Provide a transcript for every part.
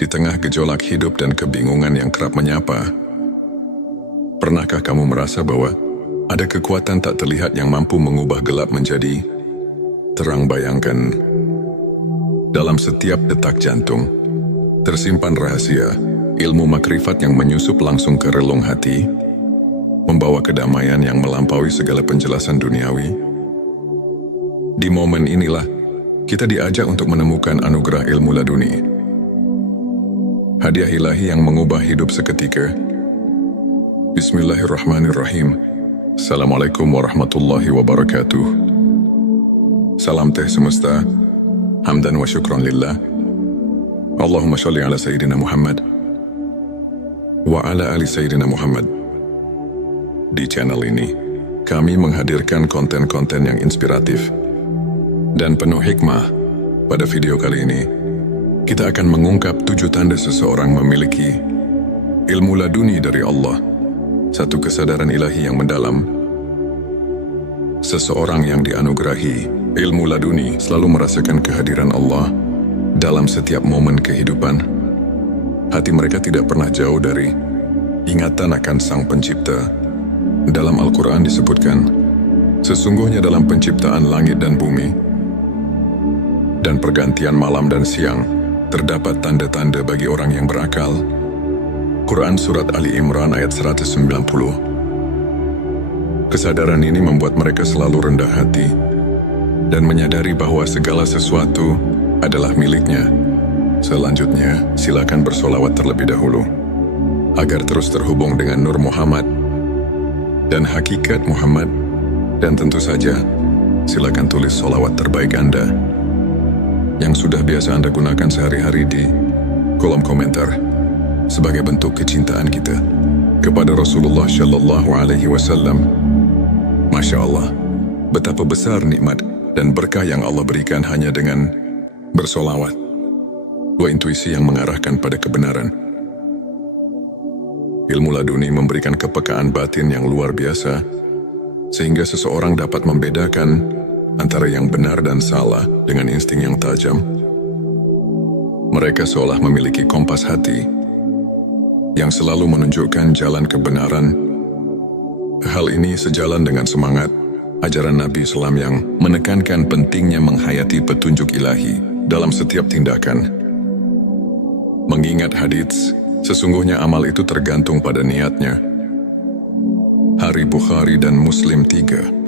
Di tengah gejolak hidup dan kebingungan yang kerap menyapa, pernahkah kamu merasa bahwa ada kekuatan tak terlihat yang mampu mengubah gelap menjadi terang? Bayangkan, dalam setiap detak jantung tersimpan rahasia, ilmu makrifat yang menyusup langsung ke relung hati, membawa kedamaian yang melampaui segala penjelasan duniawi. Di momen inilah kita diajak untuk menemukan anugerah ilmu laduni, hadiah ilahi yang mengubah hidup seketika. Bismillahirrahmanirrahim. Assalamualaikum warahmatullahi wabarakatuh. Salam teh semesta, hamdan wa syukran lillah. Allahumma sholli ala Sayyidina Muhammad wa ala ali Sayyidina Muhammad. Di channel ini, kami menghadirkan konten-konten yang inspiratif dan penuh hikmah. Pada video kali ini, kita akan mengungkap 7 tanda seseorang memiliki ilmu laduni dari Allah, satu kesadaran ilahi yang mendalam. Seseorang yang dianugerahi ilmu laduni selalu merasakan kehadiran Allah dalam setiap momen kehidupan. Hati mereka tidak pernah jauh dari ingatan akan Sang Pencipta. Dalam Al-Quran disebutkan, sesungguhnya dalam penciptaan langit dan bumi dan pergantian malam dan siang, terdapat tanda-tanda bagi orang yang berakal. Quran Surat Ali Imran ayat 190. Kesadaran ini membuat mereka selalu rendah hati dan menyadari bahwa segala sesuatu adalah miliknya. Selanjutnya, silakan bersolawat terlebih dahulu, agar terus terhubung dengan Nur Muhammad dan hakikat Muhammad. Dan tentu saja, silakan tulis solawat terbaik Anda yang sudah biasa Anda gunakan sehari-hari di kolom komentar sebagai bentuk kecintaan kita kepada Rasulullah Shallallahu Alaihi Wasallam. Masya Allah, betapa besar nikmat dan berkah yang Allah berikan hanya dengan bersolawat. Dua intuisi yang mengarahkan pada kebenaran. Ilmu laduni memberikan kepekaan batin yang luar biasa, sehingga seseorang dapat membedakan antara yang benar dan salah dengan insting yang tajam. Mereka seolah memiliki kompas hati yang selalu menunjukkan jalan kebenaran. Hal ini sejalan dengan semangat ajaran Nabi Islam yang menekankan pentingnya menghayati petunjuk ilahi dalam setiap tindakan. Mengingat hadits, sesungguhnya amal itu tergantung pada niatnya. Hari Bukhari dan Muslim 3.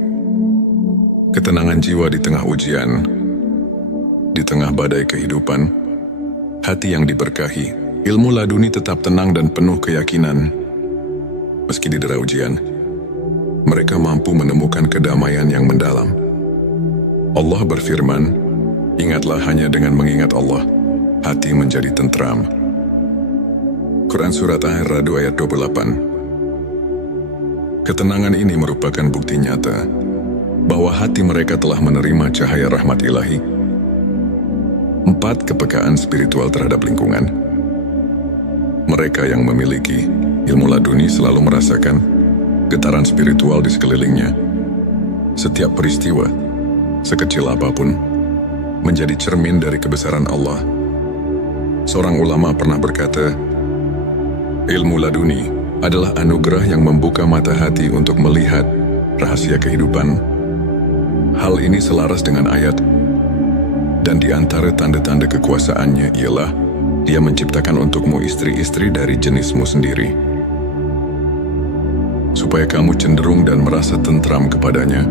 Ketenangan jiwa di tengah ujian, di tengah badai kehidupan, hati yang diberkahi, ilmu laduni tetap tenang dan penuh keyakinan. Meski didera ujian, mereka mampu menemukan kedamaian yang mendalam. Allah berfirman, ingatlah hanya dengan mengingat Allah, hati menjadi tentram. Quran Surat Ar-Ra'd ayat 28. Ketenangan ini merupakan bukti nyata bahwa hati mereka telah menerima cahaya rahmat ilahi. 4. Kepekaan spiritual terhadap lingkungan. Mereka yang memiliki ilmu laduni selalu merasakan getaran spiritual di sekelilingnya. Setiap peristiwa, sekecil apapun, menjadi cermin dari kebesaran Allah. Seorang ulama pernah berkata, ilmu laduni adalah anugerah yang membuka mata hati untuk melihat rahasia kehidupan. Hal ini selaras dengan ayat, dan di antara tanda-tanda kekuasaannya ialah Dia menciptakan untukmu istri-istri dari jenismu sendiri, supaya kamu cenderung dan merasa tentram kepadanya.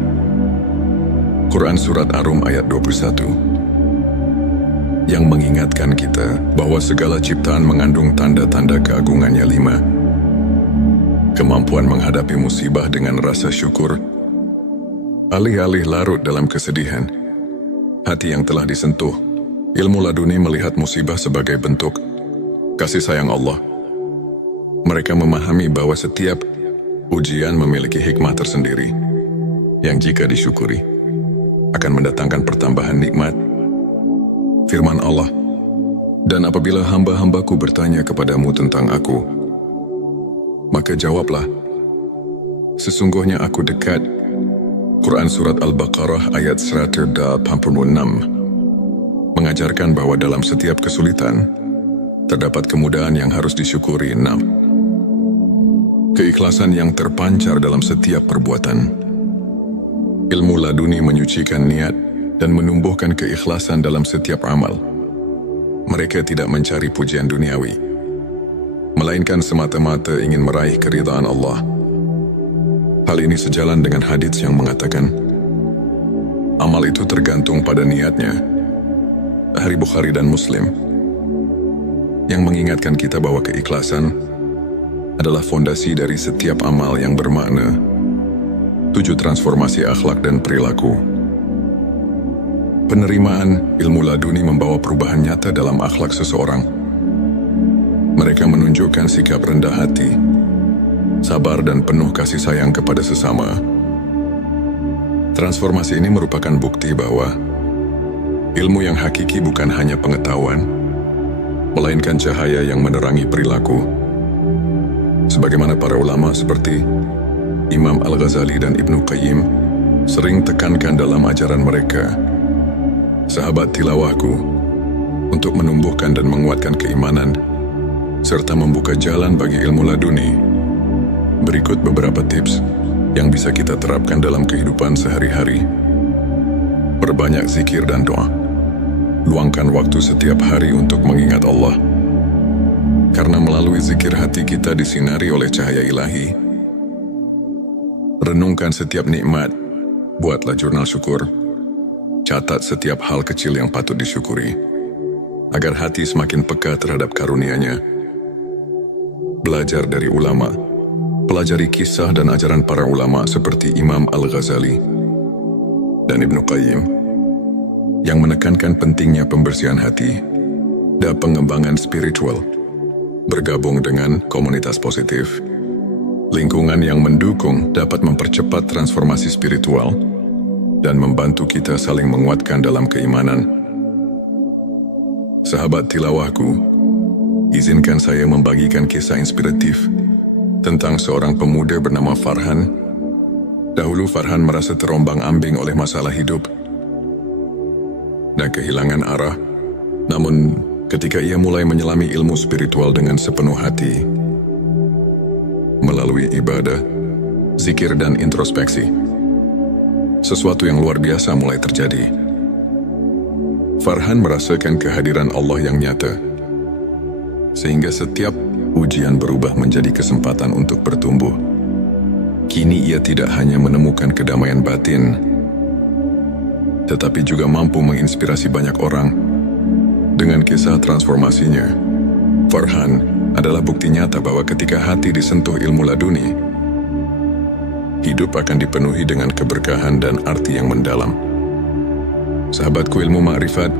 Quran Surat Ar-Rum ayat 21, yang mengingatkan kita bahwa segala ciptaan mengandung tanda-tanda keagungannya. 5. Kemampuan menghadapi musibah dengan rasa syukur. Alih-alih larut dalam kesedihan, hati yang telah disentuh ilmu laduni melihat musibah sebagai bentuk kasih sayang Allah. Mereka memahami bahwa setiap ujian memiliki hikmah tersendiri yang jika disyukuri akan mendatangkan pertambahan nikmat. Firman Allah, dan apabila hamba-hambaku bertanya kepadamu tentang aku, maka jawablah, sesungguhnya aku dekat. Quran Surat Al-Baqarah ayat 186 mengajarkan bahwa dalam setiap kesulitan, Terdapat kemudahan yang harus disyukuri. 6. Keikhlasan yang terpancar dalam setiap perbuatan. Ilmu laduni menyucikan niat dan menumbuhkan keikhlasan dalam setiap amal. Mereka tidak mencari pujian duniawi, melainkan semata-mata ingin meraih keridhaan Allah. Hal ini sejalan dengan hadits yang mengatakan, amal itu tergantung pada niatnya. Dari Bukhari dan Muslim, yang mengingatkan kita bahwa keikhlasan adalah fondasi dari setiap amal yang bermakna. 7. Transformasi akhlak dan perilaku. Penerimaan ilmu laduni membawa perubahan nyata dalam akhlak seseorang. Mereka menunjukkan sikap rendah hati, sabar dan penuh kasih sayang kepada sesama. Transformasi ini merupakan bukti bahwa ilmu yang hakiki bukan hanya pengetahuan, melainkan cahaya yang menerangi perilaku. Sebagaimana para ulama seperti Imam Al-Ghazali dan Ibnu Qayyim sering tekankan dalam ajaran mereka, sahabat tilawahku, untuk menumbuhkan dan menguatkan keimanan, serta membuka jalan bagi ilmu laduni. Berikut beberapa tips yang bisa kita terapkan dalam kehidupan sehari-hari. Perbanyak zikir dan doa. Luangkan waktu setiap hari untuk mengingat Allah. Karena melalui zikir hati kita disinari oleh cahaya ilahi. Renungkan setiap nikmat, buatlah jurnal syukur. Catat setiap hal kecil yang patut disyukuri, agar hati semakin peka terhadap karunia-Nya. Belajar dari ulama. Pelajari kisah dan ajaran para ulama seperti Imam Al-Ghazali dan Ibnu Qayyim, yang menekankan pentingnya pembersihan hati dan pengembangan spiritual. Bergabung dengan komunitas positif, lingkungan yang mendukung dapat mempercepat transformasi spiritual dan membantu kita saling menguatkan dalam keimanan. Sahabat tilawahku, izinkan saya membagikan kisah inspiratif tentang seorang pemuda bernama Farhan. Dahulu Farhan merasa terombang-ambing oleh masalah hidup dan kehilangan arah. Namun, ketika ia mulai menyelami ilmu spiritual dengan sepenuh hati, melalui ibadah, zikir dan introspeksi, sesuatu yang luar biasa mulai terjadi. Farhan merasakan kehadiran Allah yang nyata, sehingga setiap ujian berubah menjadi kesempatan untuk bertumbuh. Kini ia tidak hanya menemukan kedamaian batin, tetapi juga mampu menginspirasi banyak orang dengan kisah transformasinya. Farhan adalah bukti nyata bahwa ketika hati disentuh ilmu laduni, hidup akan dipenuhi dengan keberkahan dan arti yang mendalam. Sahabatku, ilmu ma'rifat,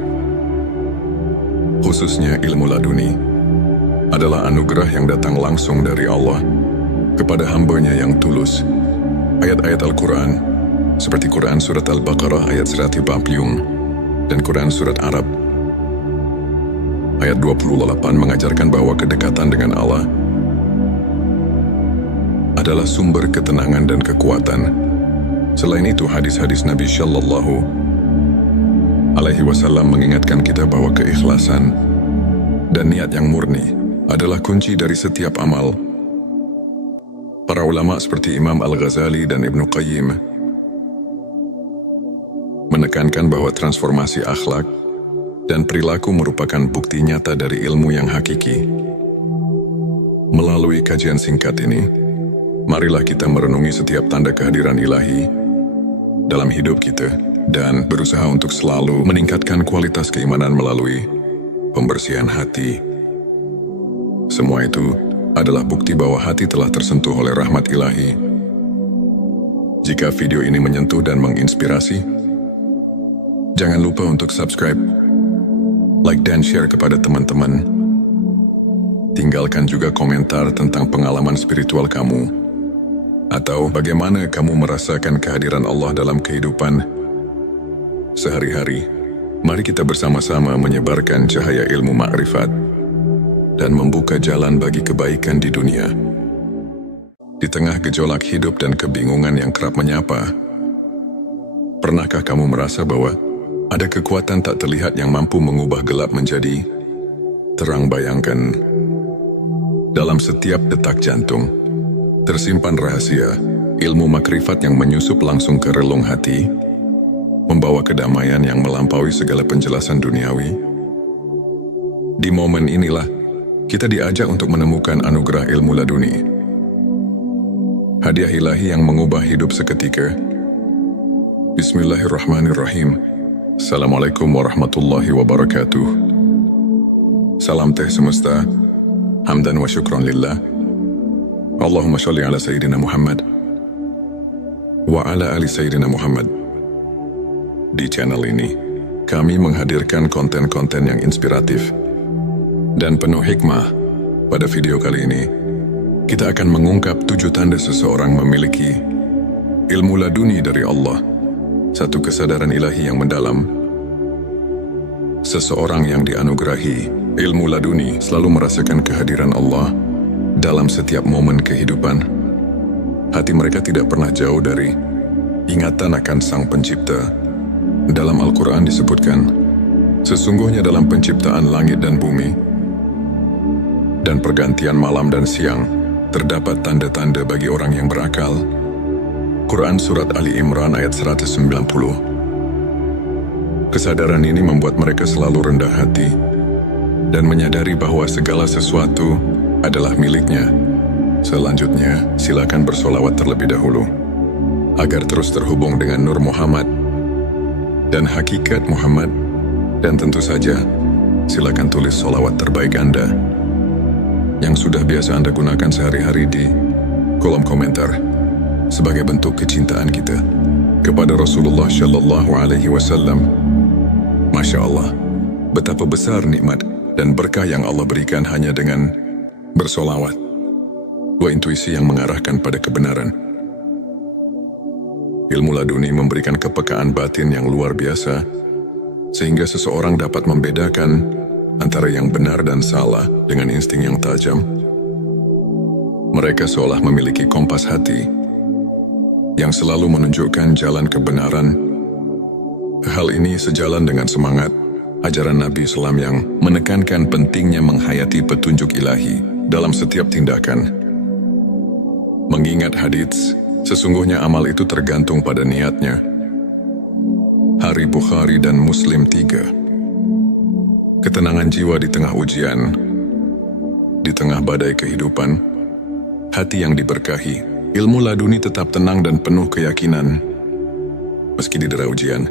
khususnya ilmu laduni, adalah anugerah yang datang langsung dari Allah kepada hamba-Nya yang tulus. Ayat-ayat Al-Quran, seperti Quran Surat Al-Baqarah ayat 140 dan Quran Surat Arab ayat 28 mengajarkan bahwa kedekatan dengan Allah adalah sumber ketenangan dan kekuatan. Selain itu, hadis-hadis Nabi Shallallahu Alaihi Wasallam mengingatkan kita bahwa keikhlasan dan niat yang murni adalah kunci dari setiap amal. Para ulama seperti Imam Al-Ghazali dan Ibnu Qayyim menekankan bahwa transformasi akhlak dan perilaku merupakan bukti nyata dari ilmu yang hakiki. Melalui kajian singkat ini, marilah kita merenungi setiap tanda kehadiran ilahi dalam hidup kita dan berusaha untuk selalu meningkatkan kualitas keimanan melalui pembersihan hati. Semua itu adalah bukti bahwa hati telah tersentuh oleh rahmat ilahi. Jika video ini menyentuh dan menginspirasi, jangan lupa untuk subscribe, like dan share kepada teman-teman. Tinggalkan juga komentar tentang pengalaman spiritual kamu, atau bagaimana kamu merasakan kehadiran Allah dalam kehidupan sehari-hari. Mari kita bersama-sama menyebarkan cahaya ilmu ma'rifat dan membuka jalan bagi kebaikan di dunia. Di tengah gejolak hidup dan kebingungan yang kerap menyapa, pernahkah kamu merasa bahwa ada kekuatan tak terlihat yang mampu mengubah gelap menjadi Terang bayangkan, dalam setiap detak jantung, tersimpan rahasia, ilmu makrifat yang menyusup langsung ke relung hati, membawa kedamaian yang melampaui segala penjelasan duniawi. Di momen inilah, kita diajak untuk menemukan anugerah ilmu laduni. Hadiah ilahi yang mengubah hidup seketika. Bismillahirrahmanirrahim. Assalamualaikum warahmatullahi wabarakatuh. Salam teh semesta, hamdan wa syukran lillah. Allahumma sholli ala Sayyidina Muhammad wa ala ali Sayyidina Muhammad. Di channel ini, kami menghadirkan konten-konten yang inspiratif dan penuh hikmah. Pada video kali ini, kita akan mengungkap 7 tanda seseorang memiliki ilmu laduni dari Allah, satu kesadaran ilahi yang mendalam. Seseorang yang dianugerahi ilmu laduni selalu merasakan kehadiran Allah dalam setiap momen kehidupan. Hati mereka tidak pernah jauh dari ingatan akan Sang Pencipta. Dalam Al-Quran disebutkan, sesungguhnya dalam penciptaan langit dan bumi dan pergantian malam dan siang, terdapat tanda-tanda bagi orang yang berakal. Quran Surat Ali Imran ayat 190. Kesadaran ini membuat mereka selalu rendah hati dan menyadari bahwa segala sesuatu adalah miliknya. Selanjutnya, silakan bersolawat terlebih dahulu, agar terus terhubung dengan Nur Muhammad dan hakikat Muhammad. Dan tentu saja, silakan tulis solawat terbaik Anda yang sudah biasa Anda gunakan sehari-hari di kolom komentar sebagai bentuk kecintaan kita kepada Rasulullah Shallallahu Alaihi Wasallam. Masya Allah, betapa besar nikmat dan berkah yang Allah berikan hanya dengan bersolawat. Dua intuisi yang mengarahkan pada kebenaran. Ilmu laduni memberikan kepekaan batin yang luar biasa, sehingga seseorang dapat membedakan antara yang benar dan salah dengan insting yang tajam. Mereka seolah memiliki kompas hati yang selalu menunjukkan jalan kebenaran. Hal ini sejalan dengan semangat ajaran Nabi Islam yang menekankan pentingnya menghayati petunjuk ilahi dalam setiap tindakan. Mengingat hadits, sesungguhnya amal itu tergantung pada niatnya. Hari Bukhari dan Muslim 3. Ketenangan jiwa di tengah ujian, di tengah badai kehidupan, hati yang diberkahi, ilmu laduni tetap tenang dan penuh keyakinan. Meski didera ujian,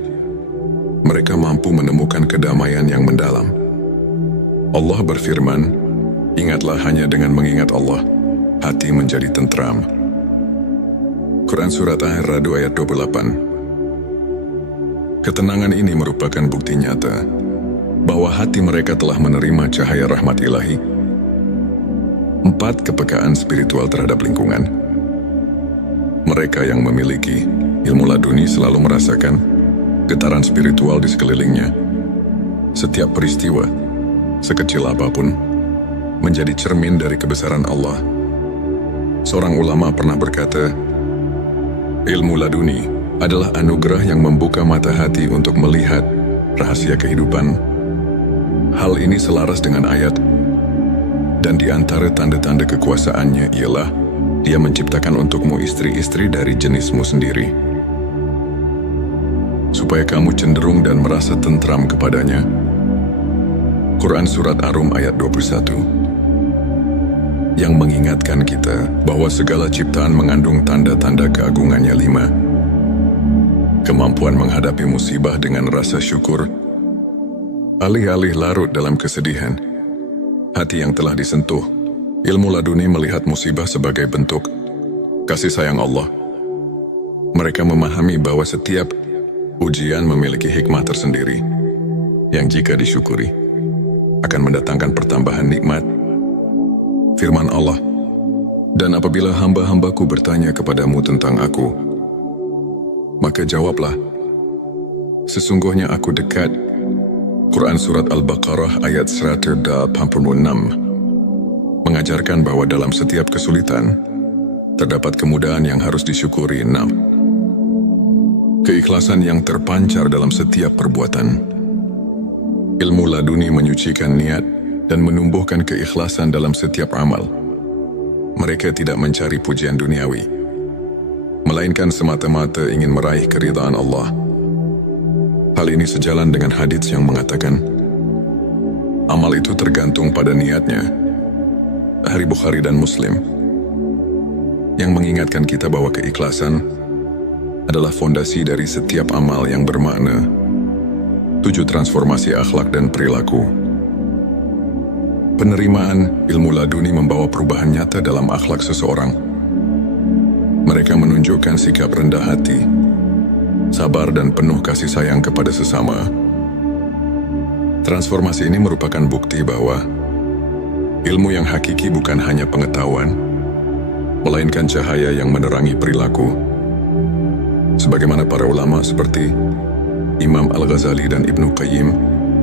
mereka mampu menemukan kedamaian yang mendalam. Allah berfirman, ingatlah hanya dengan mengingat Allah, hati menjadi tentram. Quran Surat Ar-Ra'd ayat 28. Ketenangan ini merupakan bukti nyata bahwa hati mereka telah menerima cahaya rahmat ilahi. 4. Kepekaan spiritual terhadap lingkungan. Mereka yang memiliki ilmu laduni selalu merasakan getaran spiritual di sekelilingnya. Setiap peristiwa, sekecil apapun, menjadi cermin dari kebesaran Allah. Seorang ulama pernah berkata, ilmu laduni adalah anugerah yang membuka mata hati untuk melihat rahasia kehidupan. Hal ini selaras dengan ayat, dan di antara tanda-tanda kekuasaannya ialah Dia menciptakan untukmu istri-istri dari jenismu sendiri, supaya kamu cenderung dan merasa tentram kepadanya. Quran Surat Ar-Rum ayat 21. Yang mengingatkan kita bahwa segala ciptaan mengandung tanda-tanda keagungannya. 5. Kemampuan menghadapi musibah dengan rasa syukur. Alih-alih larut dalam kesedihan, hati yang telah disentuh, ilmu laduni melihat musibah sebagai bentuk kasih sayang Allah. Mereka memahami bahwa setiap ujian memiliki hikmah tersendiri, yang jika disyukuri, akan mendatangkan pertambahan nikmat. Firman Allah, dan apabila hamba-hambaku bertanya kepadamu tentang aku, maka jawablah, sesungguhnya aku dekat. Quran Surat Al-Baqarah ayat 186 mengajarkan bahwa dalam setiap kesulitan, terdapat kemudahan yang harus disyukuri. 6. Keikhlasan yang terpancar dalam setiap perbuatan. Ilmu laduni menyucikan niat dan menumbuhkan keikhlasan dalam setiap amal. Mereka tidak mencari pujian duniawi, melainkan semata-mata ingin meraih keridhaan Allah. Hal ini sejalan dengan hadits yang mengatakan, amal itu tergantung pada niatnya. Hadits Bukhari dan Muslim, yang mengingatkan kita bahwa keikhlasan adalah fondasi dari setiap amal yang bermakna. 7. Transformasi akhlak dan perilaku. Penerimaan ilmu laduni membawa perubahan nyata dalam akhlak seseorang. Mereka menunjukkan sikap rendah hati, sabar dan penuh kasih sayang kepada sesama. Transformasi ini merupakan bukti bahwa ilmu yang hakiki bukan hanya pengetahuan, melainkan cahaya yang menerangi perilaku. Sebagaimana para ulama seperti Imam Al-Ghazali dan Ibnu Qayyim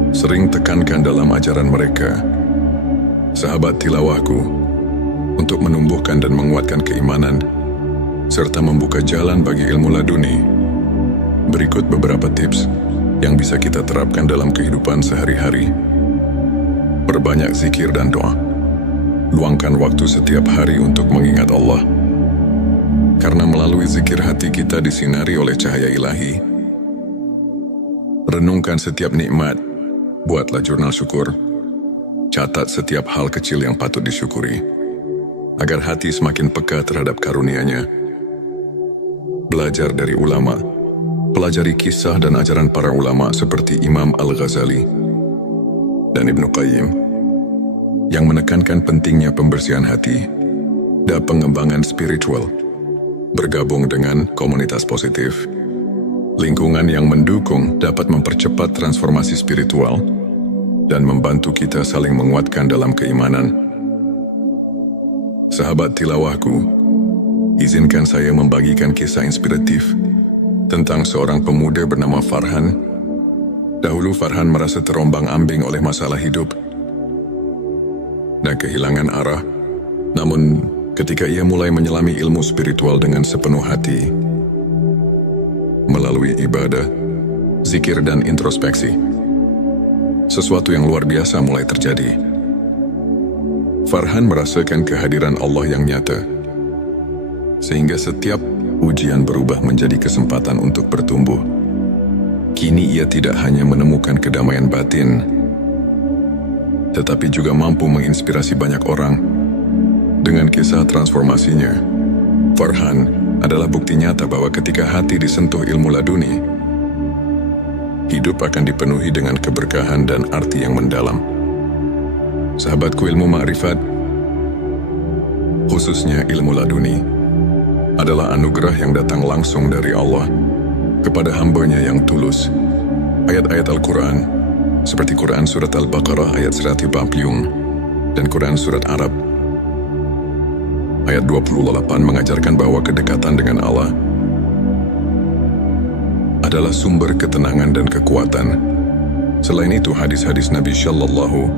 sering tekankan dalam ajaran mereka, sahabat tilawahku, untuk menumbuhkan dan menguatkan keimanan, serta membuka jalan bagi ilmu laduni. Berikut beberapa tips yang bisa kita terapkan dalam kehidupan sehari-hari. Perbanyak zikir dan doa. Luangkan waktu setiap hari untuk mengingat Allah. Karena melalui zikir hati kita disinari oleh cahaya ilahi. Renungkan setiap nikmat. Buatlah jurnal syukur. Catat setiap hal kecil yang patut disyukuri, agar hati semakin peka terhadap karunia-Nya. Belajar dari ulama. Pelajari kisah dan ajaran para ulama seperti Imam Al-Ghazali dan Ibnu Qayyim, yang menekankan pentingnya pembersihan hati dan pengembangan spiritual. Bergabung dengan komunitas positif, lingkungan yang mendukung dapat mempercepat transformasi spiritual dan membantu kita saling menguatkan dalam keimanan. Sahabat tilawahku, izinkan saya membagikan kisah inspiratif tentang seorang pemuda bernama Farhan. Dahulu Farhan merasa terombang-ambing oleh masalah hidup dan kehilangan arah. Namun, ketika ia mulai menyelami ilmu spiritual dengan sepenuh hati, melalui ibadah, zikir dan introspeksi, sesuatu yang luar biasa mulai terjadi. Farhan merasakan kehadiran Allah yang nyata, sehingga setiap ujian berubah menjadi kesempatan untuk bertumbuh. Kini ia tidak hanya menemukan kedamaian batin, tetapi juga mampu menginspirasi banyak orang dengan kisah transformasinya. Farhan adalah bukti nyata bahwa ketika hati disentuh ilmu laduni, hidup akan dipenuhi dengan keberkahan dan arti yang mendalam. Sahabatku, ilmu ma'rifat, khususnya ilmu laduni, adalah anugerah yang datang langsung dari Allah kepada hamba-Nya yang tulus. Ayat-ayat Al-Quran, seperti Quran Surat Al-Baqarah ayat 140 dan Quran Surat Arab ayat 28 mengajarkan bahwa kedekatan dengan Allah adalah sumber ketenangan dan kekuatan. Selain itu, hadis-hadis Nabi Shallallahu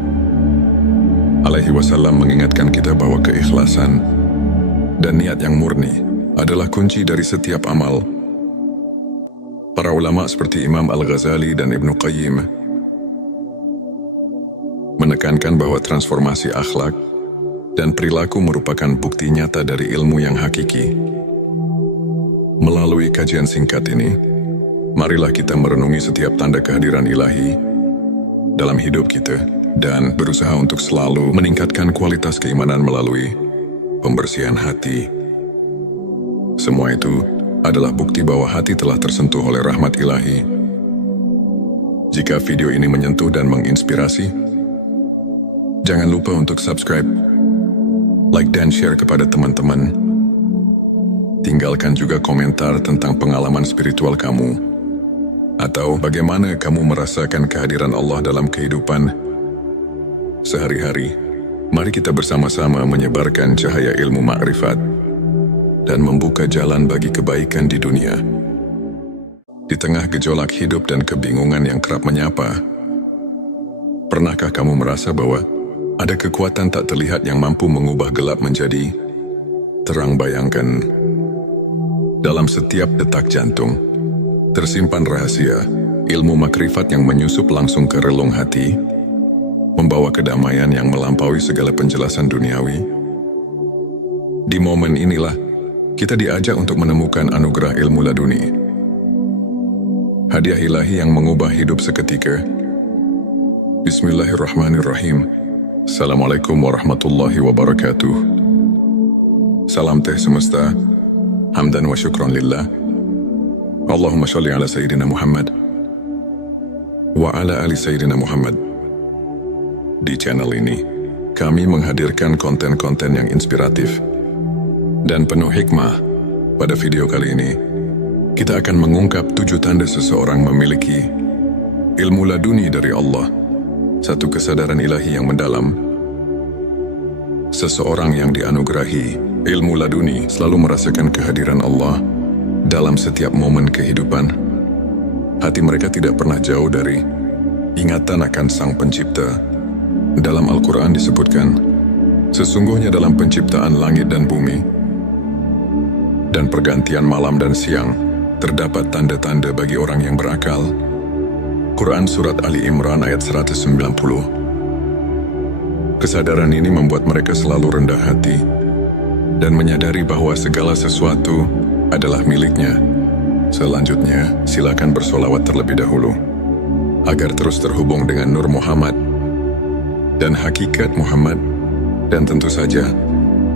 Alaihi Wasallam mengingatkan kita bahwa keikhlasan dan niat yang murni adalah kunci dari setiap amal. Para ulama seperti Imam Al-Ghazali dan Ibnu Qayyim menekankan bahwa transformasi akhlak dan perilaku merupakan bukti nyata dari ilmu yang hakiki. Melalui kajian singkat ini, marilah kita merenungi setiap tanda kehadiran ilahi dalam hidup kita dan berusaha untuk selalu meningkatkan kualitas keimanan melalui pembersihan hati. Semua itu adalah bukti bahwa hati telah tersentuh oleh rahmat ilahi. Jika video ini menyentuh dan menginspirasi, jangan lupa untuk subscribe, like dan share kepada teman-teman. Tinggalkan juga komentar tentang pengalaman spiritual kamu, atau bagaimana kamu merasakan kehadiran Allah dalam kehidupan sehari-hari. Mari kita bersama-sama menyebarkan cahaya ilmu ma'rifat dan membuka jalan bagi kebaikan di dunia. Di tengah gejolak hidup dan kebingungan yang kerap menyapa, pernahkah kamu merasa bahwa ada kekuatan tak terlihat yang mampu mengubah gelap menjadi terang? Bayangkan, dalam setiap detak jantung tersimpan rahasia ilmu makrifat yang menyusup langsung ke relung hati membawa kedamaian yang melampaui segala penjelasan duniawi. Di momen inilah, kita diajak untuk menemukan anugerah ilmu laduni. Hadiah ilahi yang mengubah hidup seketika. Bismillahirrahmanirrahim. Assalamualaikum warahmatullahi wabarakatuh. Salam teh semesta. Hamdan wa syukran lillah. Allahumma sholli ala Sayyidina Muhammad wa ala ali Sayyidina Muhammad. Di channel ini, kami menghadirkan konten-konten yang inspiratif dan penuh hikmah. Pada video kali ini, kita akan mengungkap 7 tanda seseorang memiliki ilmu laduni dari Allah, satu kesadaran ilahi yang mendalam. Seseorang yang dianugerahi ilmu laduni selalu merasakan kehadiran Allah dalam setiap momen kehidupan. Hati mereka tidak pernah jauh dari ingatan akan Sang Pencipta. Dalam Al-Quran disebutkan, sesungguhnya dalam penciptaan langit dan bumi dan pergantian malam dan siang, terdapat tanda-tanda bagi orang yang berakal. Quran Surat Ali Imran ayat 190. Kesadaran ini membuat mereka selalu rendah hati dan menyadari bahwa segala sesuatu adalah miliknya. Selanjutnya, silakan bersolawat terlebih dahulu, agar terus terhubung dengan Nur Muhammad dan hakikat Muhammad. Dan tentu saja,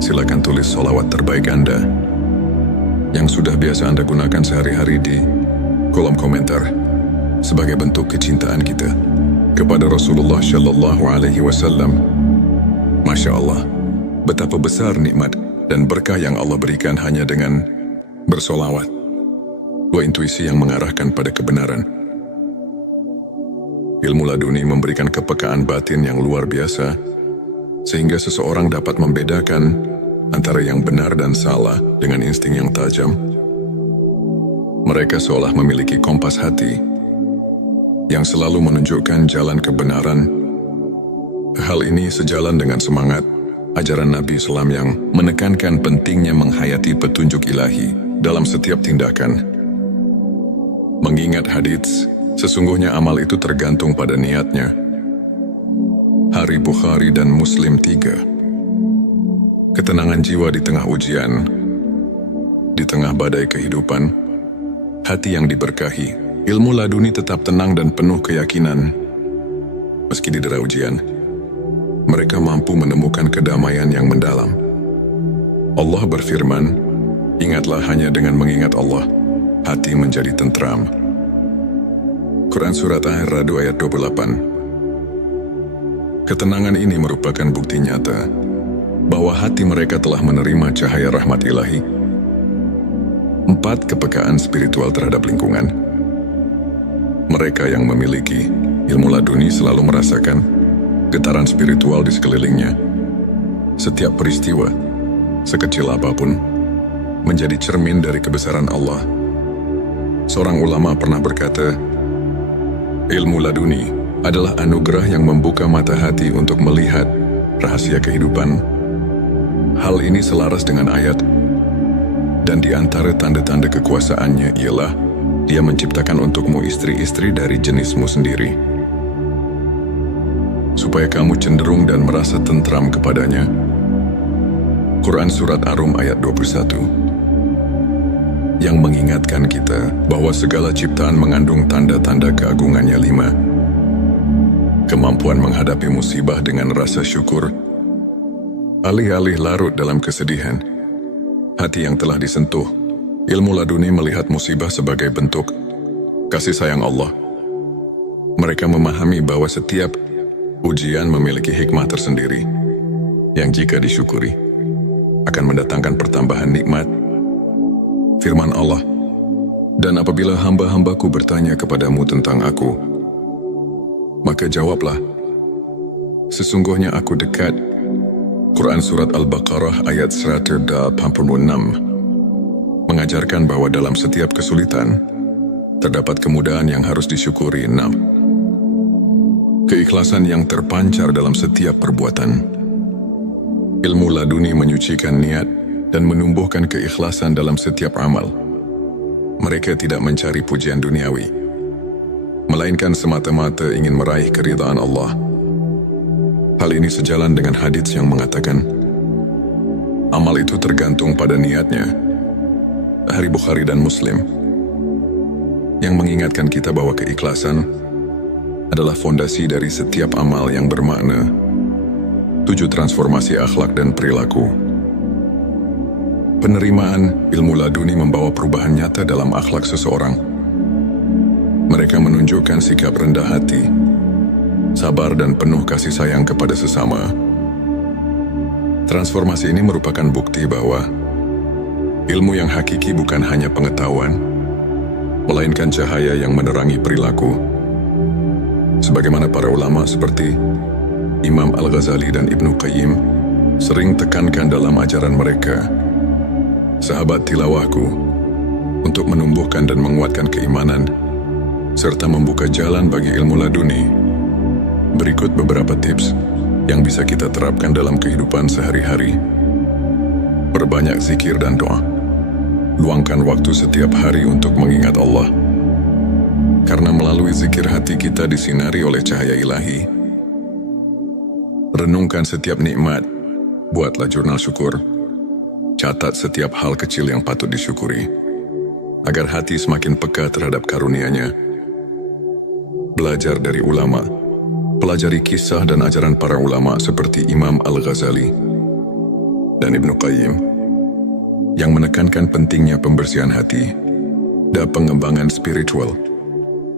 silakan tulis solawat terbaik Anda yang sudah biasa Anda gunakan sehari-hari di kolom komentar sebagai bentuk kecintaan kita kepada Rasulullah Shallallahu Alaihi Wasallam. Masya Allah, betapa besar nikmat dan berkah yang Allah berikan hanya dengan bersolawat. Dua intuisi yang mengarahkan pada kebenaran. Ilmu laduni memberikan kepekaan batin yang luar biasa, sehingga seseorang dapat membedakan antara yang benar dan salah dengan insting yang tajam. Mereka seolah memiliki kompas hati yang selalu menunjukkan jalan kebenaran. Hal ini sejalan dengan semangat ajaran Nabi Islam yang menekankan pentingnya menghayati petunjuk ilahi dalam setiap tindakan. Mengingat hadits, sesungguhnya amal itu tergantung pada niatnya. Hari Bukhari dan Muslim 3. Ketenangan jiwa di tengah ujian, di tengah badai kehidupan, hati yang diberkahi, ilmu laduni tetap tenang dan penuh keyakinan. Meski didera ujian, mereka mampu menemukan kedamaian yang mendalam. Allah berfirman, ingatlah hanya dengan mengingat Allah, hati menjadi tentram. Quran Surat Ar-Ra'd ayat 28. Ketenangan ini merupakan bukti nyata bahwa hati mereka telah menerima cahaya rahmat ilahi. 4. Kepekaan spiritual terhadap lingkungan. Mereka yang memiliki ilmu laduni selalu merasakan getaran spiritual di sekelilingnya. Setiap peristiwa, sekecil apapun, menjadi cermin dari kebesaran Allah. Seorang ulama pernah berkata, ilmu laduni adalah anugerah yang membuka mata hati untuk melihat rahasia kehidupan. Hal ini selaras dengan ayat, dan di antara tanda-tanda kekuasaannya ialah Dia menciptakan untukmu istri-istri dari jenismu sendiri, supaya kamu cenderung dan merasa tentram kepadanya. Quran Surat Ar-Rum ayat 21. Yang mengingatkan kita bahwa segala ciptaan mengandung tanda-tanda keagungannya. 5. Kemampuan menghadapi musibah dengan rasa syukur. Alih-alih larut dalam kesedihan, hati yang telah disentuh, ilmu laduni melihat musibah sebagai bentuk kasih sayang Allah. Mereka memahami bahwa setiap ujian memiliki hikmah tersendiri, yang jika disyukuri, akan mendatangkan pertambahan nikmat. Firman Allah, dan apabila hamba-hambaku bertanya kepadamu tentang aku, maka jawablah, sesungguhnya aku dekat. Quran Surat Al-Baqarah ayat 186 mengajarkan bahwa dalam setiap kesulitan, terdapat kemudahan yang harus disyukuri. 6. Keikhlasan yang terpancar dalam setiap perbuatan. Ilmu laduni menyucikan niat dan menumbuhkan keikhlasan dalam setiap amal. Mereka tidak mencari pujian duniawi, melainkan semata-mata ingin meraih keridhaan Allah. Hal ini sejalan dengan hadits yang mengatakan, amal itu tergantung pada niatnya. Dari Bukhari dan Muslim, yang mengingatkan kita bahwa keikhlasan adalah fondasi dari setiap amal yang bermakna. 7 transformasi akhlak dan perilaku. Penerimaan ilmu laduni membawa perubahan nyata dalam akhlak seseorang. Mereka menunjukkan sikap rendah hati, sabar dan penuh kasih sayang kepada sesama. Transformasi ini merupakan bukti bahwa ilmu yang hakiki bukan hanya pengetahuan, melainkan cahaya yang menerangi perilaku. Sebagaimana para ulama seperti Imam Al-Ghazali dan Ibnu Qayyim sering tekankan dalam ajaran mereka, sahabat tilawahku, untuk menumbuhkan dan menguatkan keimanan, serta membuka jalan bagi ilmu laduni. Berikut beberapa tips yang bisa kita terapkan dalam kehidupan sehari-hari. Perbanyak zikir dan doa. Luangkan waktu setiap hari untuk mengingat Allah. Karena melalui zikir hati kita disinari oleh cahaya ilahi. Renungkan setiap nikmat. Buatlah jurnal syukur. Catat setiap hal kecil yang patut disyukuri, agar hati semakin peka terhadap karunia-Nya. Belajar dari ulama. Pelajari kisah dan ajaran para ulama seperti Imam Al-Ghazali dan Ibnu Qayyim, yang menekankan pentingnya pembersihan hati dan pengembangan spiritual.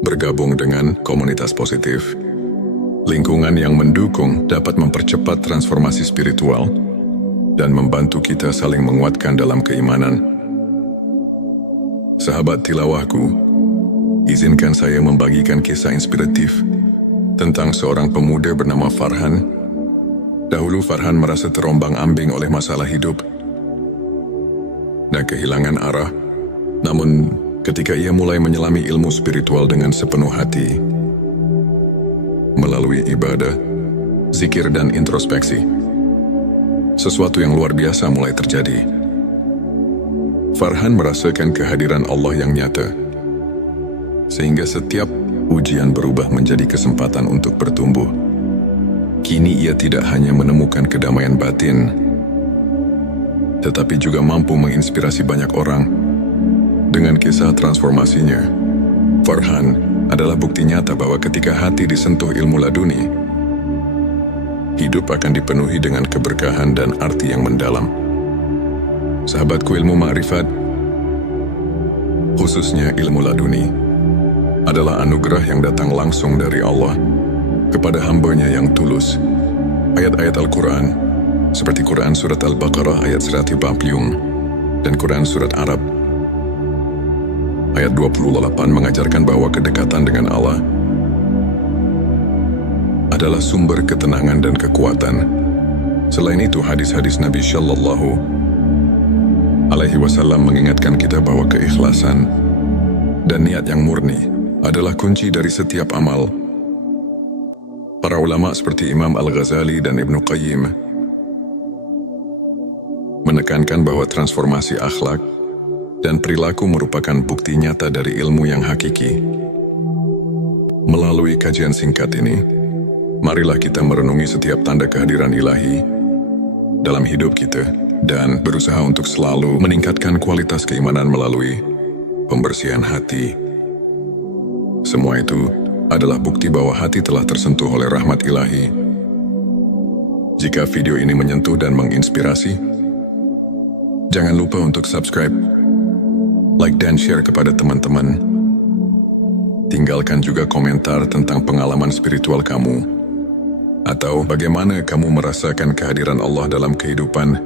Bergabung dengan komunitas positif, lingkungan yang mendukung dapat mempercepat transformasi spiritual dan membantu kita saling menguatkan dalam keimanan. Sahabat tilawahku, izinkan saya membagikan kisah inspiratif tentang seorang pemuda bernama Farhan. Dahulu Farhan merasa terombang-ambing oleh masalah hidup dan kehilangan arah. Namun, ketika ia mulai menyelami ilmu spiritual dengan sepenuh hati, melalui ibadah, zikir dan introspeksi, sesuatu yang luar biasa mulai terjadi. Farhan merasakan kehadiran Allah yang nyata, sehingga setiap ujian berubah menjadi kesempatan untuk bertumbuh. Kini ia tidak hanya menemukan kedamaian batin, tetapi juga mampu menginspirasi banyak orang dengan kisah transformasinya. Farhan adalah bukti nyata bahwa ketika hati disentuh ilmu laduni, hidup akan dipenuhi dengan keberkahan dan arti yang mendalam. Sahabatku, ilmu ma'rifat, khususnya ilmu laduni, adalah anugerah yang datang langsung dari Allah kepada hamba-Nya yang tulus. Ayat-ayat Al-Quran, seperti Quran Surat Al-Baqarah ayat 140 dan Quran Surat Arab ayat 28 mengajarkan bahwa kedekatan dengan Allah adalah sumber ketenangan dan kekuatan. Selain itu, hadis-hadis Nabi Shallallahu Alaihi Wasallam mengingatkan kita bahwa keikhlasan dan niat yang murni adalah kunci dari setiap amal. Para ulama seperti Imam Al-Ghazali dan Ibnu Qayyim menekankan bahwa transformasi akhlak dan perilaku merupakan bukti nyata dari ilmu yang hakiki. Melalui kajian singkat ini, marilah kita merenungi setiap tanda kehadiran ilahi dalam hidup kita dan berusaha untuk selalu meningkatkan kualitas keimanan melalui pembersihan hati. Semua itu adalah bukti bahwa hati telah tersentuh oleh rahmat ilahi. Jika video ini menyentuh dan menginspirasi, jangan lupa untuk subscribe, like dan share kepada teman-teman. Tinggalkan juga komentar tentang pengalaman spiritual kamu, atau bagaimana kamu merasakan kehadiran Allah dalam kehidupan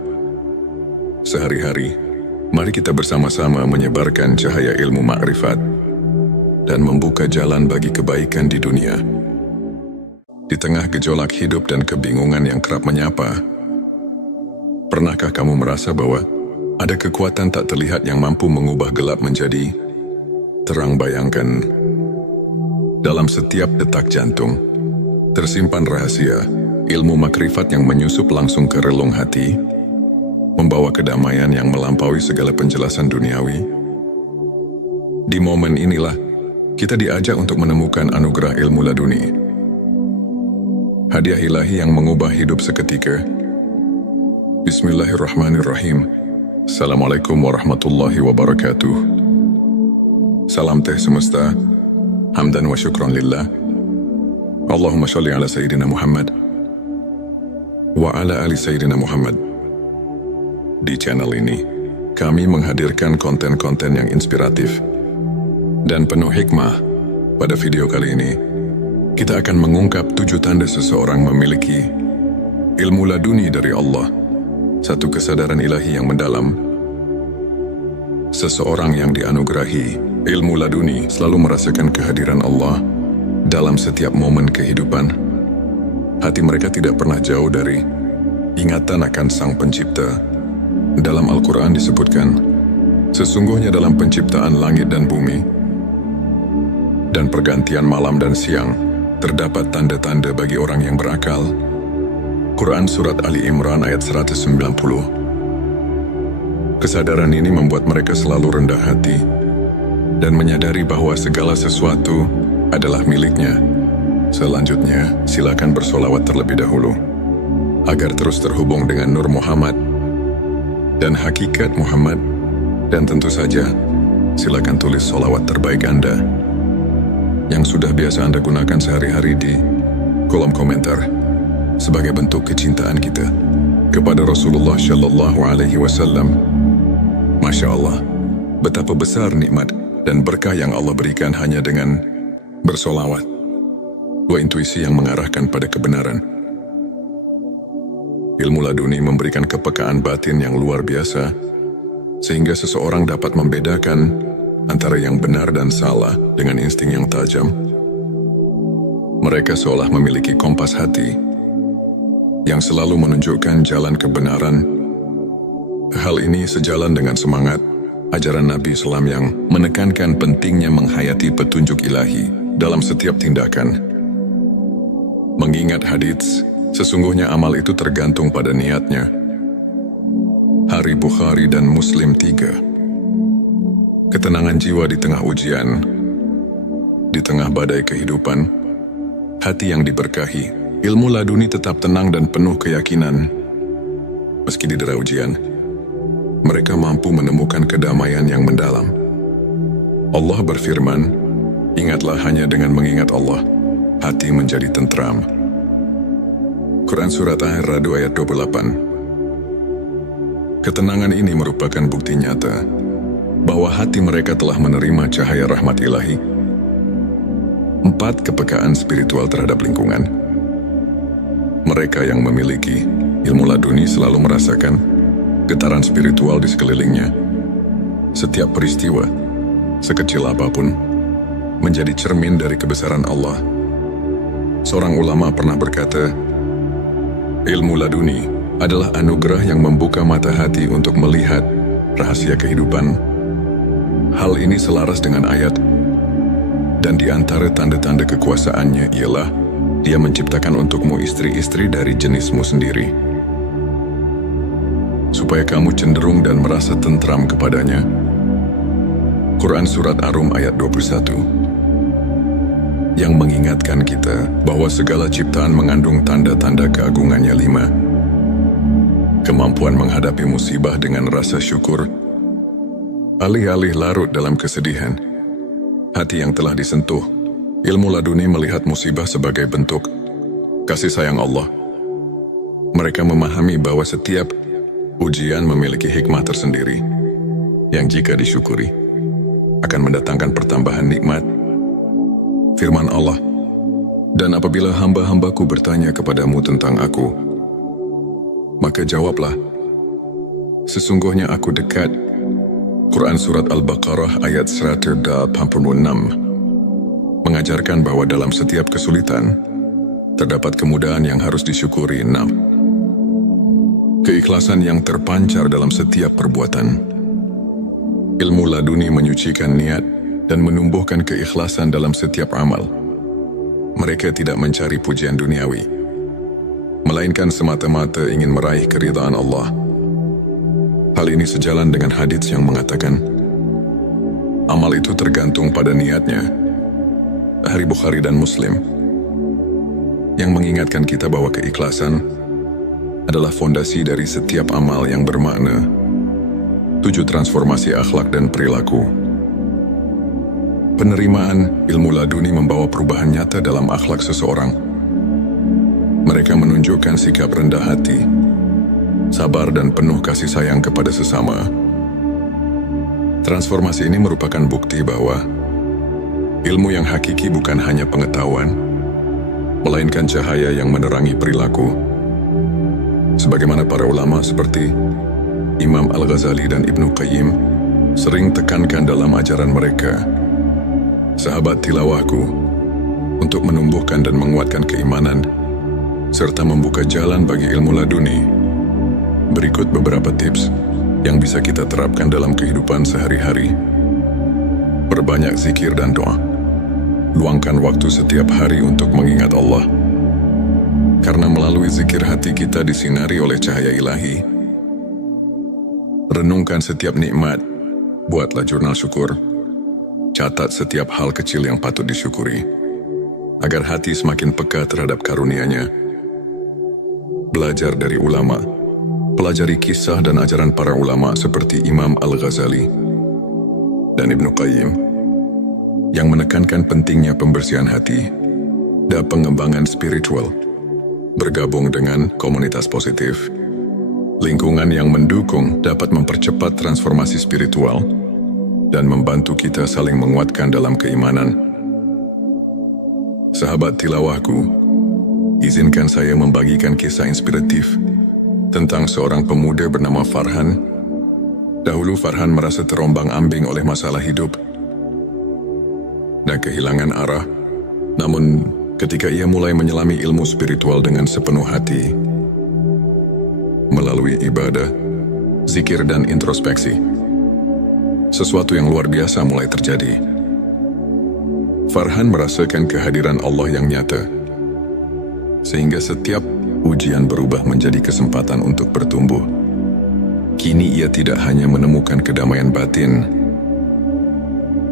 sehari-hari. Mari kita bersama-sama menyebarkan cahaya ilmu ma'rifat dan membuka jalan bagi kebaikan di dunia. Di tengah gejolak hidup dan kebingungan yang kerap menyapa, pernahkah kamu merasa bahwa ada kekuatan tak terlihat yang mampu mengubah gelap menjadi terang? Bayangkan, dalam setiap detak jantung tersimpan rahasia ilmu makrifat yang menyusup langsung ke relung hati, membawa kedamaian yang melampaui segala penjelasan duniawi. Di momen inilah kita diajak untuk menemukan anugerah ilmu laduni. hadiah ilahi yang mengubah hidup seketika. Bismillahirrahmanirrahim. Assalamualaikum warahmatullahi wabarakatuh. Salam teh semesta, hamdan wa syukran lillah. Allahumma sholli ala Sayyidina Muhammad wa ala ali Sayyidina Muhammad. Di channel ini, kami menghadirkan konten-konten yang inspiratif dan penuh hikmah. Pada video kali ini, kita akan mengungkap 7 tanda seseorang memiliki ilmu laduni dari Allah, satu kesadaran ilahi yang mendalam. Seseorang yang dianugerahi ilmu laduni selalu merasakan kehadiran Allah dalam setiap momen kehidupan. Hati mereka tidak pernah jauh dari ingatan akan Sang Pencipta. Dalam Al-Quran disebutkan, sesungguhnya dalam penciptaan langit dan bumi dan pergantian malam dan siang, terdapat tanda-tanda bagi orang yang berakal. Quran Surat Ali Imran ayat 190. Kesadaran ini membuat mereka selalu rendah hati dan menyadari bahwa segala sesuatu adalah miliknya. Selanjutnya, silakan bersolawat terlebih dahulu, agar terus terhubung dengan Nur Muhammad dan hakikat Muhammad. Dan tentu saja, silakan tulis solawat terbaik Anda yang sudah biasa Anda gunakan sehari-hari di kolom komentar sebagai bentuk kecintaan kita kepada Rasulullah Shallallahu Alaihi Wasallam. Masya Allah, betapa besar nikmat dan berkah yang Allah berikan hanya dengan bersolawat. Dua intuisi yang mengarahkan pada kebenaran. Ilmu laduni memberikan kepekaan batin yang luar biasa, sehingga seseorang dapat membedakan antara yang benar dan salah dengan insting yang tajam. Mereka seolah memiliki kompas hati yang selalu menunjukkan jalan kebenaran. Hal ini sejalan dengan semangat ajaran Nabi Islam yang menekankan pentingnya menghayati petunjuk ilahi dalam setiap tindakan. Mengingat hadits, sesungguhnya amal itu tergantung pada niatnya. Hari Bukhari dan Muslim 3. Ketenangan jiwa di tengah ujian, di tengah badai kehidupan, hati yang diberkahi, ilmu laduni tetap tenang dan penuh keyakinan. Meski didera ujian, mereka mampu menemukan kedamaian yang mendalam. Allah berfirman, ingatlah hanya dengan mengingat Allah, hati menjadi tentram. Quran Surat Ar-Ra'd ayat 28. Ketenangan ini merupakan bukti nyata bahwa hati mereka telah menerima cahaya rahmat ilahi. 4. Kepekaan spiritual terhadap lingkungan. Mereka yang memiliki ilmu laduni selalu merasakan getaran spiritual di sekelilingnya. Setiap peristiwa, sekecil apapun, menjadi cermin dari kebesaran Allah. Seorang ulama pernah berkata, ilmu laduni adalah anugerah yang membuka mata hati untuk melihat rahasia kehidupan. Hal ini selaras dengan ayat, dan di antara tanda-tanda kekuasaannya ialah Dia menciptakan untukmu istri-istri dari jenismu sendiri, supaya kamu cenderung dan merasa tentram kepadanya. Quran Surat Ar-Rum ayat 21. Yang mengingatkan kita bahwa segala ciptaan mengandung tanda-tanda keagungannya. 5. Kemampuan menghadapi musibah dengan rasa syukur. Alih-alih larut dalam kesedihan, hati yang telah disentuh, ilmu laduni melihat musibah sebagai bentuk kasih sayang Allah. Mereka memahami bahwa setiap ujian memiliki hikmah tersendiri, yang jika disyukuri, akan mendatangkan pertambahan nikmat. Firman Allah, dan apabila hamba-hambaku bertanya kepadamu tentang aku, maka jawablah, sesungguhnya aku dekat. Quran Surat Al-Baqarah ayat 186 mengajarkan bahwa dalam setiap kesulitan, terdapat kemudahan yang harus disyukuri. 6. Keikhlasan yang terpancar dalam setiap perbuatan. Ilmu laduni menyucikan niat dan menumbuhkan keikhlasan dalam setiap amal. Mereka tidak mencari pujian duniawi, melainkan semata-mata ingin meraih keridhaan Allah. Hal ini sejalan dengan hadits yang mengatakan, amal itu tergantung pada niatnya. Hari Bukhari dan Muslim. yang mengingatkan kita bahwa keikhlasan adalah fondasi dari setiap amal yang bermakna. 7. Transformasi akhlak dan perilaku. Penerimaan ilmu laduni membawa perubahan nyata dalam akhlak seseorang. Mereka menunjukkan sikap rendah hati, sabar dan penuh kasih sayang kepada sesama. Transformasi ini merupakan bukti bahwa ilmu yang hakiki bukan hanya pengetahuan, melainkan cahaya yang menerangi perilaku. Sebagaimana para ulama seperti Imam Al-Ghazali dan Ibnu Qayyim sering tekankan dalam ajaran mereka, sahabat tilawahku, untuk menumbuhkan dan menguatkan keimanan serta membuka jalan bagi ilmu laduni. Berikut beberapa tips yang bisa kita terapkan dalam kehidupan sehari-hari. Perbanyak zikir dan doa. Luangkan waktu setiap hari untuk mengingat Allah. Karena melalui zikir hati kita disinari oleh cahaya ilahi. Renungkan setiap nikmat. Buatlah jurnal syukur. Catat setiap hal kecil yang patut disyukuri, agar hati semakin peka terhadap karunia-Nya. Belajar dari ulama. Pelajari kisah dan ajaran para ulama seperti Imam Al-Ghazali dan Ibnu Qayyim yang menekankan pentingnya pembersihan hati dan pengembangan spiritual. Bergabung dengan komunitas positif, lingkungan yang mendukung dapat mempercepat transformasi spiritual dan membantu kita saling menguatkan dalam keimanan. Sahabat tilawahku, izinkan saya membagikan kisah inspiratif tentang seorang pemuda bernama Farhan. Dahulu Farhan merasa terombang-ambing oleh masalah hidup dan kehilangan arah. Namun, ketika ia mulai menyelami ilmu spiritual dengan sepenuh hati, melalui ibadah, zikir dan introspeksi, sesuatu yang luar biasa mulai terjadi. Farhan merasakan kehadiran Allah yang nyata, sehingga setiap ujian berubah menjadi kesempatan untuk bertumbuh. Kini ia tidak hanya menemukan kedamaian batin,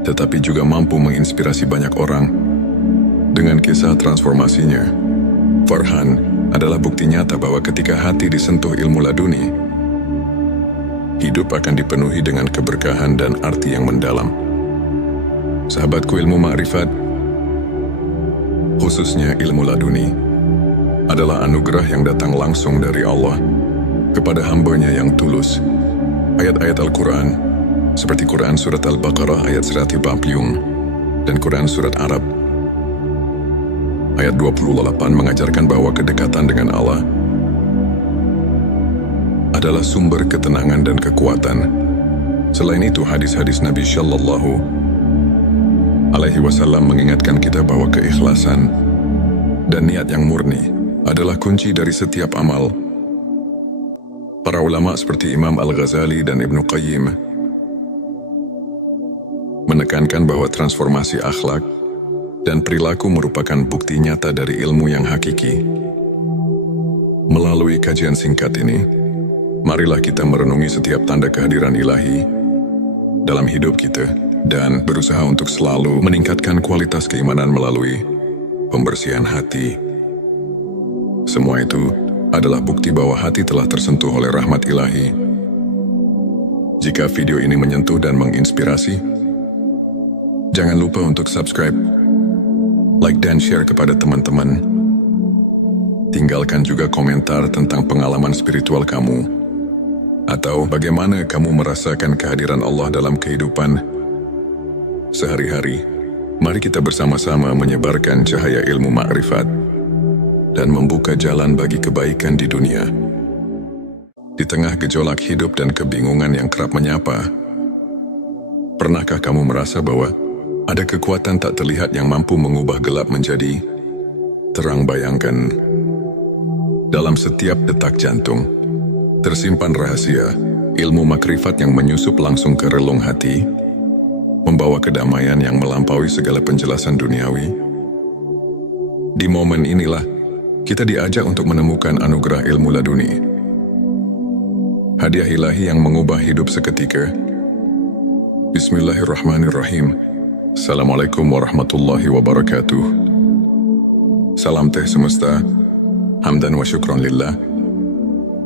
tetapi juga mampu menginspirasi banyak orang dengan kisah transformasinya. Farhan adalah bukti nyata bahwa ketika hati disentuh ilmu laduni, hidup akan dipenuhi dengan keberkahan dan arti yang mendalam. Sahabatku, ilmu makrifat, khususnya ilmu laduni, adalah anugerah yang datang langsung dari Allah kepada hamba-Nya yang tulus. Ayat-ayat Al-Quran, seperti Quran Surat Al-Baqarah ayat 140 dan Quran Surat Arab ayat 28 mengajarkan bahwa kedekatan dengan Allah adalah sumber ketenangan dan kekuatan. Selain itu, hadis-hadis Nabi Shallallahu Alaihi Wasallam mengingatkan kita bahwa keikhlasan dan niat yang murni adalah kunci dari setiap amal. Para ulama seperti Imam Al-Ghazali dan Ibnu Qayyim menekankan bahwa transformasi akhlak dan perilaku merupakan bukti nyata dari ilmu yang hakiki. Melalui kajian singkat ini, marilah kita merenungi setiap tanda kehadiran ilahi dalam hidup kita dan berusaha untuk selalu meningkatkan kualitas keimanan melalui pembersihan hati. Semua itu adalah bukti bahwa hati telah tersentuh oleh rahmat ilahi. Jika video ini menyentuh dan menginspirasi, jangan lupa untuk subscribe, like dan share kepada teman-teman. Tinggalkan juga komentar tentang pengalaman spiritual kamu, atau bagaimana kamu merasakan kehadiran Allah dalam kehidupan sehari-hari. Mari kita bersama-sama menyebarkan cahaya ilmu makrifat dan membuka jalan bagi kebaikan di dunia. Di tengah gejolak hidup dan kebingungan yang kerap menyapa, pernahkah kamu merasa bahwa ada kekuatan tak terlihat yang mampu mengubah gelap menjadi terang? Bayangkan, dalam setiap detak jantung tersimpan rahasia ilmu makrifat yang menyusup langsung ke relung hati, membawa kedamaian yang melampaui segala penjelasan duniawi. Di momen inilah kita diajak untuk menemukan anugerah ilmu laduni, hadiah ilahi yang mengubah hidup seketika. Bismillahirrahmanirrahim. Assalamualaikum warahmatullahi wabarakatuh. Salam teh semesta, hamdan wa syukron lillah.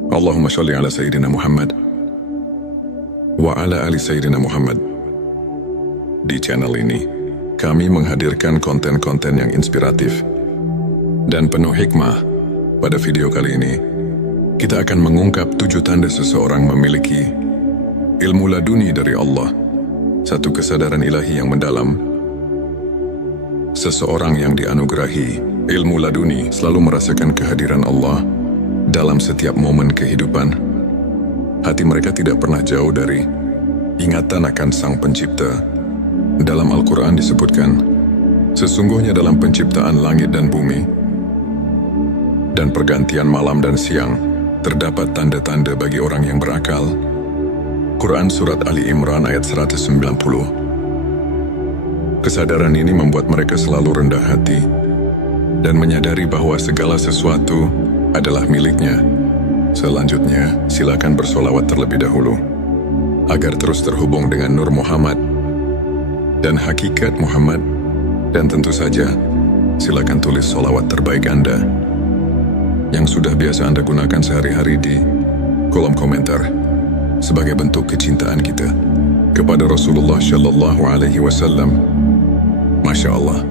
Allahumma sholli ala Sayyidina Muhammad wa ala ali Sayyidina Muhammad. Di channel ini, kami menghadirkan konten-konten yang inspiratif dan penuh hikmah. Pada video kali ini, kita akan mengungkap 7 tanda seseorang memiliki ilmu laduni dari Allah, satu kesadaran ilahi yang mendalam. Seseorang yang dianugerahi ilmu laduni selalu merasakan kehadiran Allah dalam setiap momen kehidupan. Hati mereka tidak pernah jauh dari ingatan akan Sang Pencipta. Dalam Al-Quran disebutkan, sesungguhnya dalam penciptaan langit dan bumi dan pergantian malam dan siang, terdapat tanda-tanda bagi orang yang berakal. Quran Surat Ali Imran ayat 190. Kesadaran ini membuat mereka selalu rendah hati dan menyadari bahwa segala sesuatu adalah miliknya. Selanjutnya, silakan bersolawat terlebih dahulu, agar terus terhubung dengan Nur Muhammad dan hakikat Muhammad. Dan tentu saja, silakan tulis solawat terbaik Anda yang sudah biasa Anda gunakan sehari-hari di kolom komentar sebagai bentuk kecintaan kita kepada Rasulullah Shallallahu Alaihi Wasallam. Masya Allah,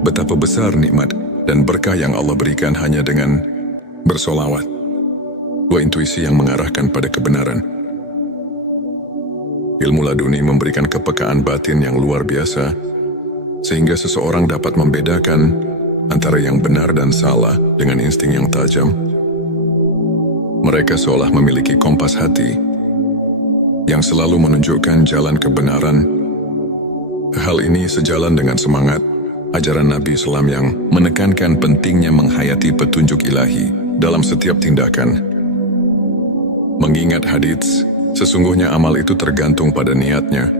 betapa besar nikmat dan berkah yang Allah berikan hanya dengan bersolawat. Dua intuisi yang mengarahkan pada kebenaran. Ilmu laduni memberikan kepekaan batin yang luar biasa, sehingga seseorang dapat membedakan antara yang benar dan salah dengan insting yang tajam. Mereka seolah memiliki kompas hati yang selalu menunjukkan jalan kebenaran. Hal ini sejalan dengan semangat ajaran Nabi Islam yang menekankan pentingnya menghayati petunjuk ilahi dalam setiap tindakan. Mengingat hadits, sesungguhnya amal itu tergantung pada niatnya.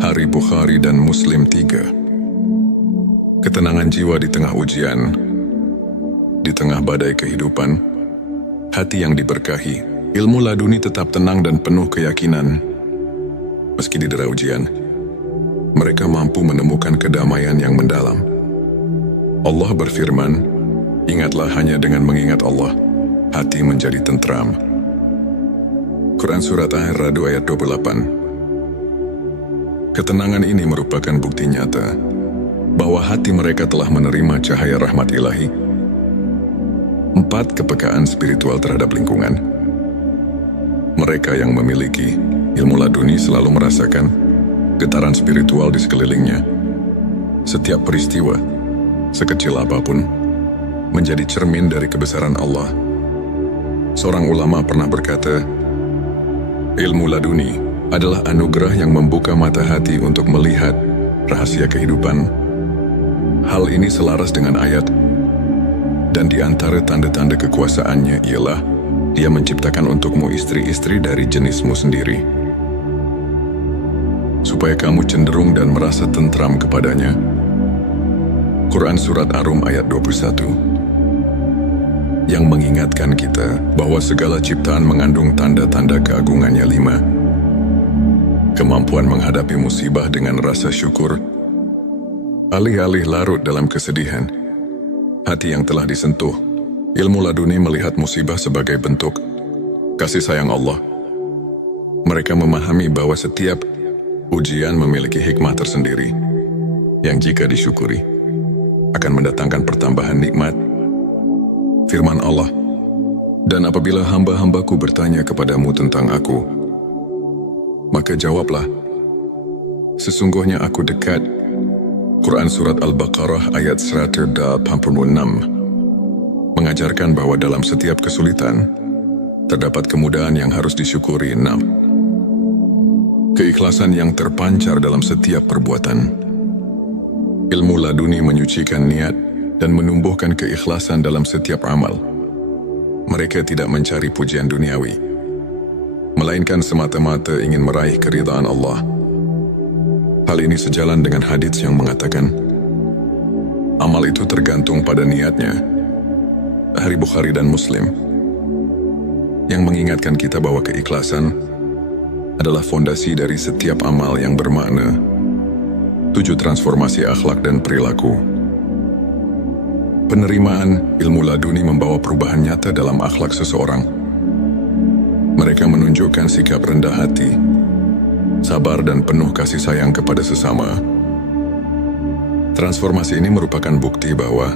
Hari Bukhari dan Muslim 3. Ketenangan jiwa di tengah ujian, di tengah badai kehidupan, hati yang diberkahi, ilmu laduni tetap tenang dan penuh keyakinan. Meski didera ujian, mereka mampu menemukan kedamaian yang mendalam. Allah berfirman, ingatlah hanya dengan mengingat Allah, hati menjadi tentram. Quran Surat Ar-Ra'd ayat 28. Ketenangan ini merupakan bukti nyata bahwa hati mereka telah menerima cahaya rahmat ilahi. 4. Kepekaan spiritual terhadap lingkungan. Mereka yang memiliki ilmu laduni selalu merasakan getaran spiritual di sekelilingnya. Setiap peristiwa, sekecil apapun, menjadi cermin dari kebesaran Allah. Seorang ulama pernah berkata, ilmu laduni adalah anugerah yang membuka mata hati untuk melihat rahasia kehidupan. Hal ini selaras dengan ayat, dan di antara tanda-tanda kekuasaannya ialah Dia menciptakan untukmu istri-istri dari jenismu sendiri, supaya kamu cenderung dan merasa tentram kepadanya. Quran Surat Ar-Rum ayat 21. Yang mengingatkan kita bahwa segala ciptaan mengandung tanda-tanda keagungannya. 5. Kemampuan menghadapi musibah dengan rasa syukur. Alih-alih larut dalam kesedihan, hati yang telah disentuh, ilmu laduni melihat musibah sebagai bentuk kasih sayang Allah. Mereka memahami bahwa setiap ujian memiliki hikmah tersendiri yang jika disyukuri akan mendatangkan pertambahan nikmat. Firman Allah, dan apabila hamba-hambaku bertanya kepadamu tentang aku, maka jawablah, sesungguhnya aku dekat. Quran Surat Al-Baqarah ayat 186 mengajarkan bahwa dalam setiap kesulitan terdapat kemudahan yang harus disyukuri. 6. Keikhlasan yang terpancar dalam setiap perbuatan. Ilmu laduni menyucikan niat dan menumbuhkan keikhlasan dalam setiap amal. Mereka tidak mencari pujian duniawi, melainkan semata-mata ingin meraih keridhaan Allah. Hal ini sejalan dengan hadits yang mengatakan, amal itu tergantung pada niatnya. Hari Bukhari dan Muslim, yang mengingatkan kita bahwa keikhlasan adalah fondasi dari setiap amal yang bermakna. 7. Transformasi akhlak dan perilaku. Penerimaan ilmu laduni membawa perubahan nyata dalam akhlak seseorang. Mereka menunjukkan sikap rendah hati, sabar dan penuh kasih sayang kepada sesama. Transformasi ini merupakan bukti bahwa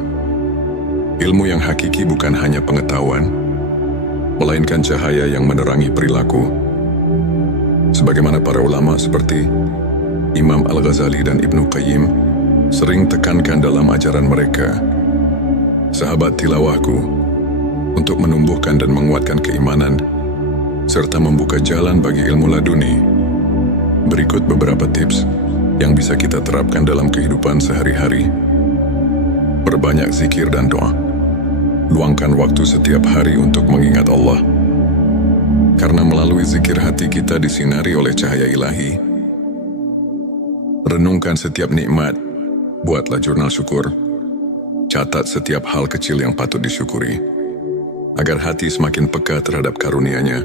ilmu yang hakiki bukan hanya pengetahuan, melainkan cahaya yang menerangi perilaku. Sebagaimana para ulama seperti Imam Al-Ghazali dan Ibnu Qayyim sering tekankan dalam ajaran mereka, sahabat tilawahku, untuk menumbuhkan dan menguatkan keimanan, serta membuka jalan bagi ilmu laduni. Berikut beberapa tips yang bisa kita terapkan dalam kehidupan sehari-hari. Perbanyak zikir dan doa. Luangkan waktu setiap hari untuk mengingat Allah. Karena melalui zikir hati kita disinari oleh cahaya ilahi. Renungkan setiap nikmat. Buatlah jurnal syukur. Catat setiap hal kecil yang patut disyukuri, agar hati semakin peka terhadap karunia-Nya.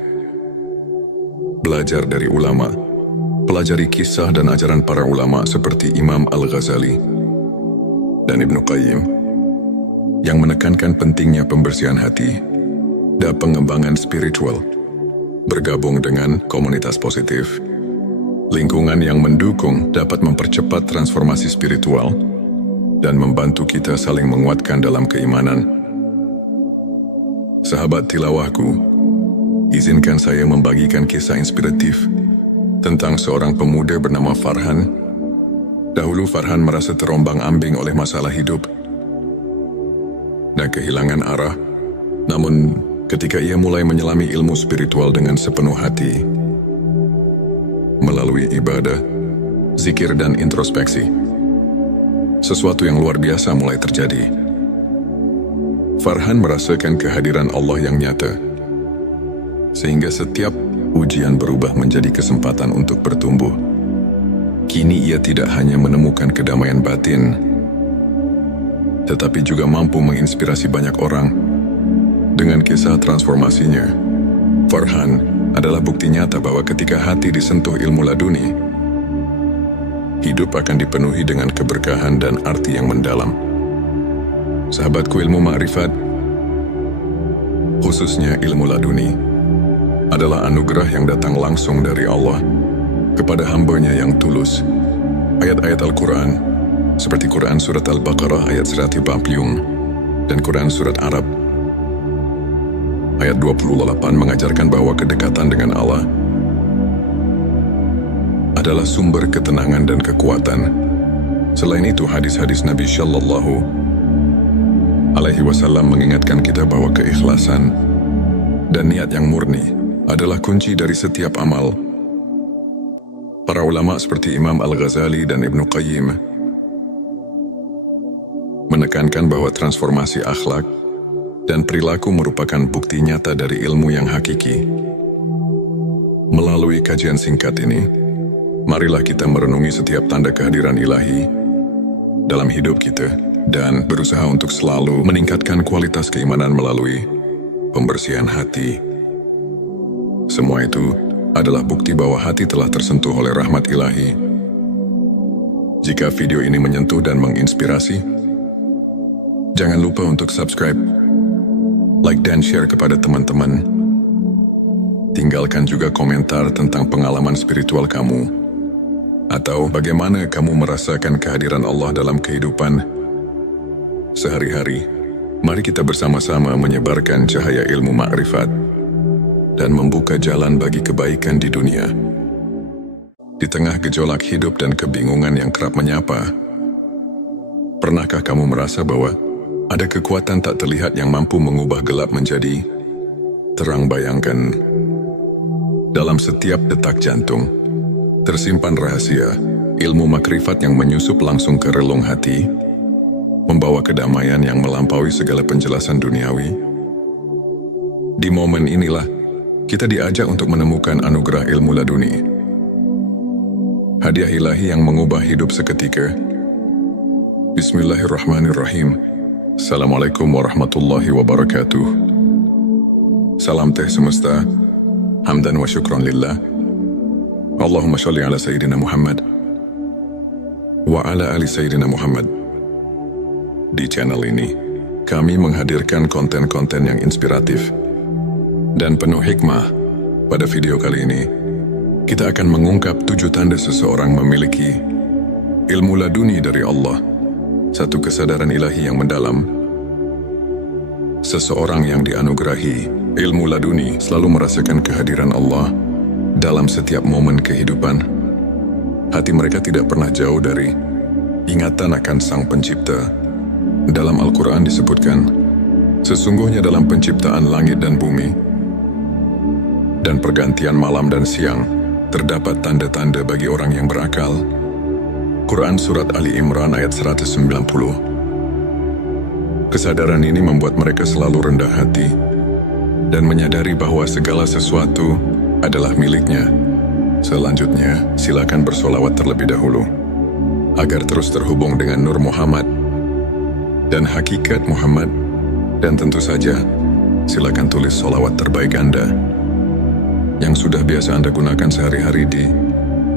Belajar dari ulama. Pelajari kisah dan ajaran para ulama seperti Imam Al-Ghazali dan Ibnu Qayyim yang menekankan pentingnya pembersihan hati dan pengembangan spiritual. Bergabung dengan komunitas positif, lingkungan yang mendukung dapat mempercepat transformasi spiritual dan membantu kita saling menguatkan dalam keimanan. Sahabat tilawahku, izinkan saya membagikan kisah inspiratif tentang seorang pemuda bernama Farhan. Dahulu Farhan merasa terombang-ambing oleh masalah hidup dan kehilangan arah. Namun, ketika ia mulai menyelami ilmu spiritual dengan sepenuh hati, melalui ibadah, zikir dan introspeksi, sesuatu yang luar biasa mulai terjadi. Farhan merasakan kehadiran Allah yang nyata, sehingga setiap ujian berubah menjadi kesempatan untuk bertumbuh. Kini ia tidak hanya menemukan kedamaian batin, tetapi juga mampu menginspirasi banyak orang. Dengan kisah transformasinya, Farhan adalah bukti nyata bahwa ketika hati disentuh ilmu laduni, hidup akan dipenuhi dengan keberkahan dan arti yang mendalam. Sahabatku, ilmu ma'rifat, khususnya ilmu laduni, adalah anugerah yang datang langsung dari Allah kepada hamba-Nya yang tulus. Ayat-ayat Al-Quran, seperti Quran Surat Al-Baqarah ayat 140 dan Quran Surat Arab ayat 28 mengajarkan bahwa kedekatan dengan Allah adalah sumber ketenangan dan kekuatan. Selain itu, hadis-hadis Nabi Shallallahu Alaihi Wasallam mengingatkan kita bahwa keikhlasan dan niat yang murni adalah kunci dari setiap amal. Para ulama seperti Imam Al-Ghazali dan Ibnu Qayyim menekankan bahwa transformasi akhlak dan perilaku merupakan bukti nyata dari ilmu yang hakiki. Melalui kajian singkat ini, marilah kita merenungi setiap tanda kehadiran ilahi dalam hidup kita dan berusaha untuk selalu meningkatkan kualitas keimanan melalui pembersihan hati. Semua itu adalah bukti bahwa hati telah tersentuh oleh rahmat ilahi. Jika video ini menyentuh dan menginspirasi, jangan lupa untuk subscribe, like dan share kepada teman-teman. Tinggalkan juga komentar tentang pengalaman spiritual kamu, atau bagaimana kamu merasakan kehadiran Allah dalam kehidupan sehari-hari. Mari kita bersama-sama menyebarkan cahaya ilmu ma'rifat dan membuka jalan bagi kebaikan di dunia. Di tengah gejolak hidup dan kebingungan yang kerap menyapa, pernahkah kamu merasa bahwa ada kekuatan tak terlihat yang mampu mengubah gelap menjadi terang? Bayangkan, dalam setiap detak jantung tersimpan rahasia ilmu makrifat yang menyusup langsung ke relung hati, membawa kedamaian yang melampaui segala penjelasan duniawi. Di momen inilah kita diajak untuk menemukan anugerah ilmu laduni, hadiah ilahi yang mengubah hidup seketika. Bismillahirrahmanirrahim. Assalamualaikum warahmatullahi wabarakatuh. Salam teh semesta, hamdan wa syukran lillah. Allahumma sholli ala Sayyidina Muhammad wa ala ali Sayyidina Muhammad. Di channel ini, kami menghadirkan konten-konten yang inspiratif dan penuh hikmah. Pada video kali ini, kita akan mengungkap 7 tanda seseorang memiliki ilmu laduni dari Allah, satu kesadaran ilahi yang mendalam. Seseorang yang dianugerahi ilmu laduni selalu merasakan kehadiran Allah dalam setiap momen kehidupan. Hati mereka tidak pernah jauh dari ingatan akan Sang Pencipta. Dalam Al-Quran disebutkan, sesungguhnya dalam penciptaan langit dan bumi dan pergantian malam dan siang, terdapat tanda-tanda bagi orang yang berakal. Quran Surat Ali Imran ayat 190. Kesadaran ini membuat mereka selalu rendah hati dan menyadari bahwa segala sesuatu adalah miliknya. Selanjutnya, silakan bersolawat terlebih dahulu agar terus terhubung dengan Nur Muhammad dan hakikat Muhammad. Dan tentu saja, silakan tulis solawat terbaik Anda yang sudah biasa Anda gunakan sehari-hari di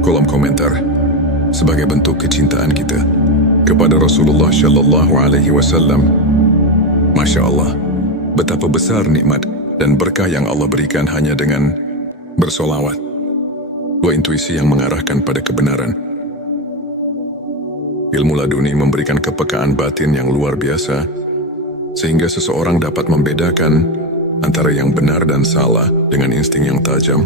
kolom komentar sebagai bentuk kecintaan kita kepada Rasulullah Shallallahu Alaihi Wasallam. Masya Allah, betapa besar nikmat dan berkah yang Allah berikan hanya dengan bersolawat. Dua intuisi yang mengarahkan pada kebenaran. Ilmu laduni memberikan kepekaan batin yang luar biasa, sehingga seseorang dapat membedakan antara yang benar dan salah dengan insting yang tajam.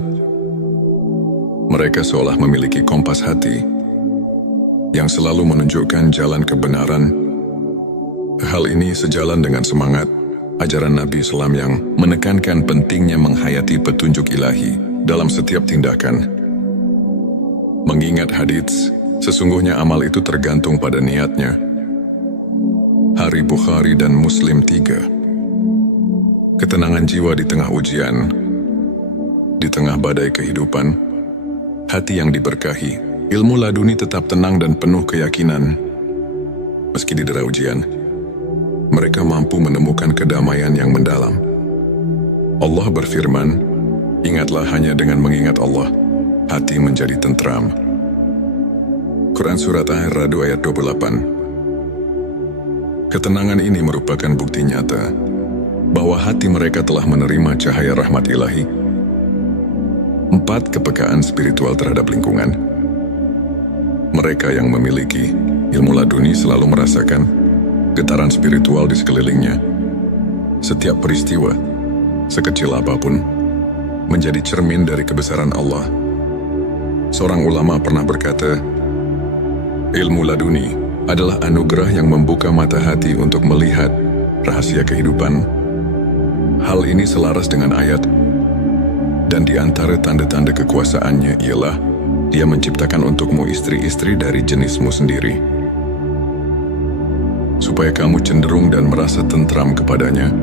Mereka seolah memiliki kompas hati yang selalu menunjukkan jalan kebenaran. Hal ini sejalan dengan semangat ajaran Nabi Islam yang menekankan pentingnya menghayati petunjuk ilahi dalam setiap tindakan. Mengingat hadits, sesungguhnya amal itu tergantung pada niatnya. Hari Bukhari dan Muslim 3. Ketenangan jiwa di tengah ujian, di tengah badai kehidupan, hati yang diberkahi, ilmu laduni tetap tenang dan penuh keyakinan. Meski didera ujian, mereka mampu menemukan kedamaian yang mendalam. Allah berfirman, ingatlah hanya dengan mengingat Allah, hati menjadi tentram. Quran Surat Ar-Ra'd ayat 28. Ketenangan ini merupakan bukti nyata bahwa hati mereka telah menerima cahaya rahmat ilahi. 4. Kepekaan spiritual terhadap lingkungan. Mereka yang memiliki ilmu laduni selalu merasakan getaran spiritual di sekelilingnya. Setiap peristiwa, sekecil apapun, menjadi cermin dari kebesaran Allah. Seorang ulama pernah berkata, ilmu laduni adalah anugerah yang membuka mata hati untuk melihat rahasia kehidupan. Hal ini selaras dengan ayat, dan di antara tanda-tanda kekuasaannya ialah Dia menciptakan untukmu istri-istri dari jenismu sendiri, supaya kamu cenderung dan merasa tentram kepadanya.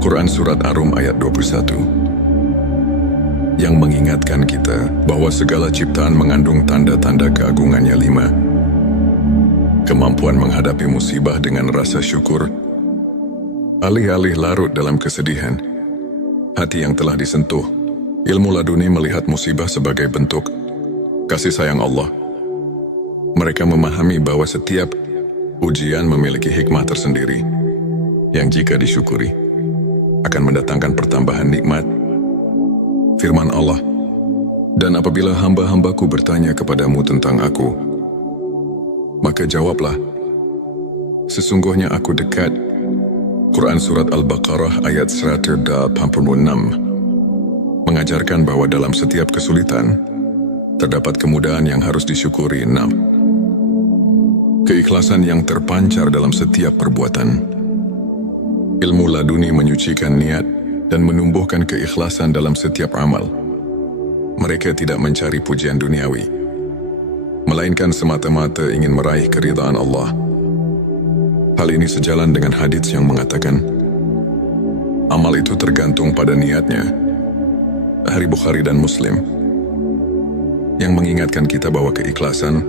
Quran Surat Ar-Rum ayat 21. Yang mengingatkan kita bahwa segala ciptaan mengandung tanda-tanda keagungannya. 5. Kemampuan menghadapi musibah dengan rasa syukur. Alih-alih larut dalam kesedihan, hati yang telah disentuh, ilmu laduni melihat musibah sebagai bentuk kasih sayang Allah. Mereka memahami bahwa setiap ujian memiliki hikmah tersendiri, yang jika disyukuri, akan mendatangkan pertambahan nikmat. Firman Allah, dan apabila hamba-hambaku bertanya kepadamu tentang aku, maka jawablah, sesungguhnya aku dekat. Quran Surat Al-Baqarah ayat 186 mengajarkan bahwa dalam setiap kesulitan, terdapat kemudahan yang harus disyukuri. 6. Keikhlasan yang terpancar dalam setiap perbuatan. Ilmu laduni menyucikan niat dan menumbuhkan keikhlasan dalam setiap amal. Mereka tidak mencari pujian duniawi, melainkan semata-mata ingin meraih keridhaan Allah. Hal ini sejalan dengan hadits yang mengatakan, amal itu tergantung pada niatnya. Hari Bukhari dan Muslim, yang mengingatkan kita bahwa keikhlasan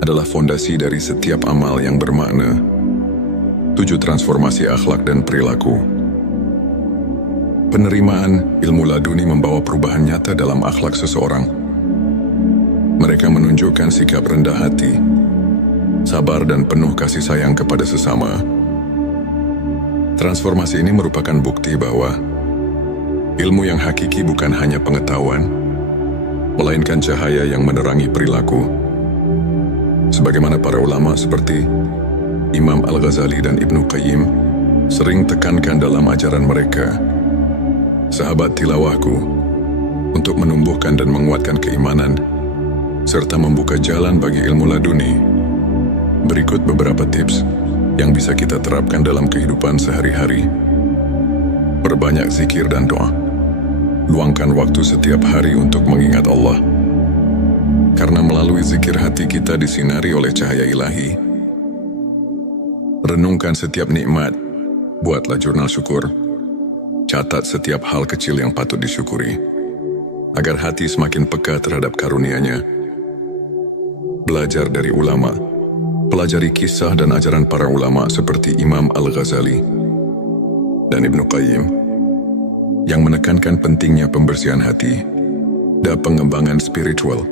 adalah fondasi dari setiap amal yang bermakna. 7. Transformasi akhlak dan perilaku. Penerimaan ilmu laduni membawa perubahan nyata dalam akhlak seseorang. Mereka menunjukkan sikap rendah hati, sabar dan penuh kasih sayang kepada sesama. Transformasi ini merupakan bukti bahwa ilmu yang hakiki bukan hanya pengetahuan, melainkan cahaya yang menerangi perilaku. Sebagaimana para ulama seperti Imam Al-Ghazali dan Ibnu Qayyim sering tekankan dalam ajaran mereka, sahabat tilawahku, untuk menumbuhkan dan menguatkan keimanan, serta membuka jalan bagi ilmu laduni. Berikut beberapa tips yang bisa kita terapkan dalam kehidupan sehari-hari. Perbanyak zikir dan doa. Luangkan waktu setiap hari untuk mengingat Allah. Karena melalui zikir hati kita disinari oleh cahaya ilahi. Renungkan setiap nikmat. Buatlah jurnal syukur. Catat setiap hal kecil yang patut disyukuri, agar hati semakin peka terhadap karunia-Nya. Belajar dari ulama. Pelajari kisah dan ajaran para ulama seperti Imam Al-Ghazali dan Ibnu Qayyim yang menekankan pentingnya pembersihan hati dan pengembangan spiritual.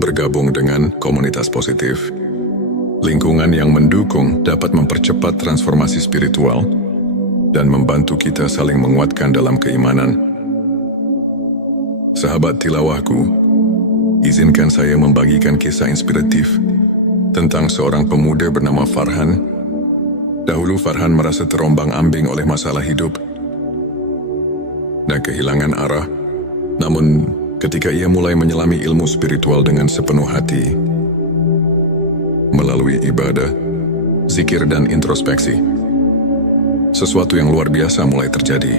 Bergabung dengan komunitas positif, lingkungan yang mendukung dapat mempercepat transformasi spiritual dan membantu kita saling menguatkan dalam keimanan. Sahabat tilawahku, izinkan saya membagikan kisah inspiratif tentang seorang pemuda bernama Farhan. Dahulu Farhan merasa terombang-ambing oleh masalah hidup dan kehilangan arah. Namun, ketika ia mulai menyelami ilmu spiritual dengan sepenuh hati, melalui ibadah, zikir dan introspeksi, sesuatu yang luar biasa mulai terjadi.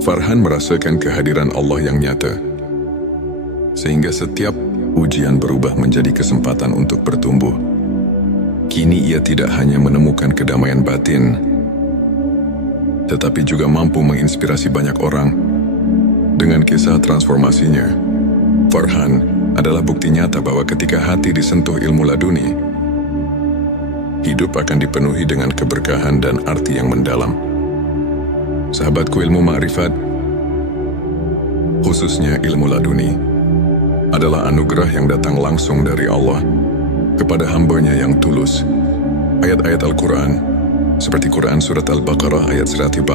Farhan merasakan kehadiran Allah yang nyata, sehingga setiap ujian berubah menjadi kesempatan untuk bertumbuh. Kini ia tidak hanya menemukan kedamaian batin, tetapi juga mampu menginspirasi banyak orang. Dengan kisah transformasinya, Farhan adalah bukti nyata bahwa ketika hati disentuh ilmu laduni, hidup akan dipenuhi dengan keberkahan dan arti yang mendalam. Sahabatku, ilmu ma'rifat, khususnya ilmu laduni, adalah anugerah yang datang langsung dari Allah kepada hamba-Nya yang tulus. Ayat-ayat Al-Quran, seperti Quran Surat Al-Baqarah ayat 140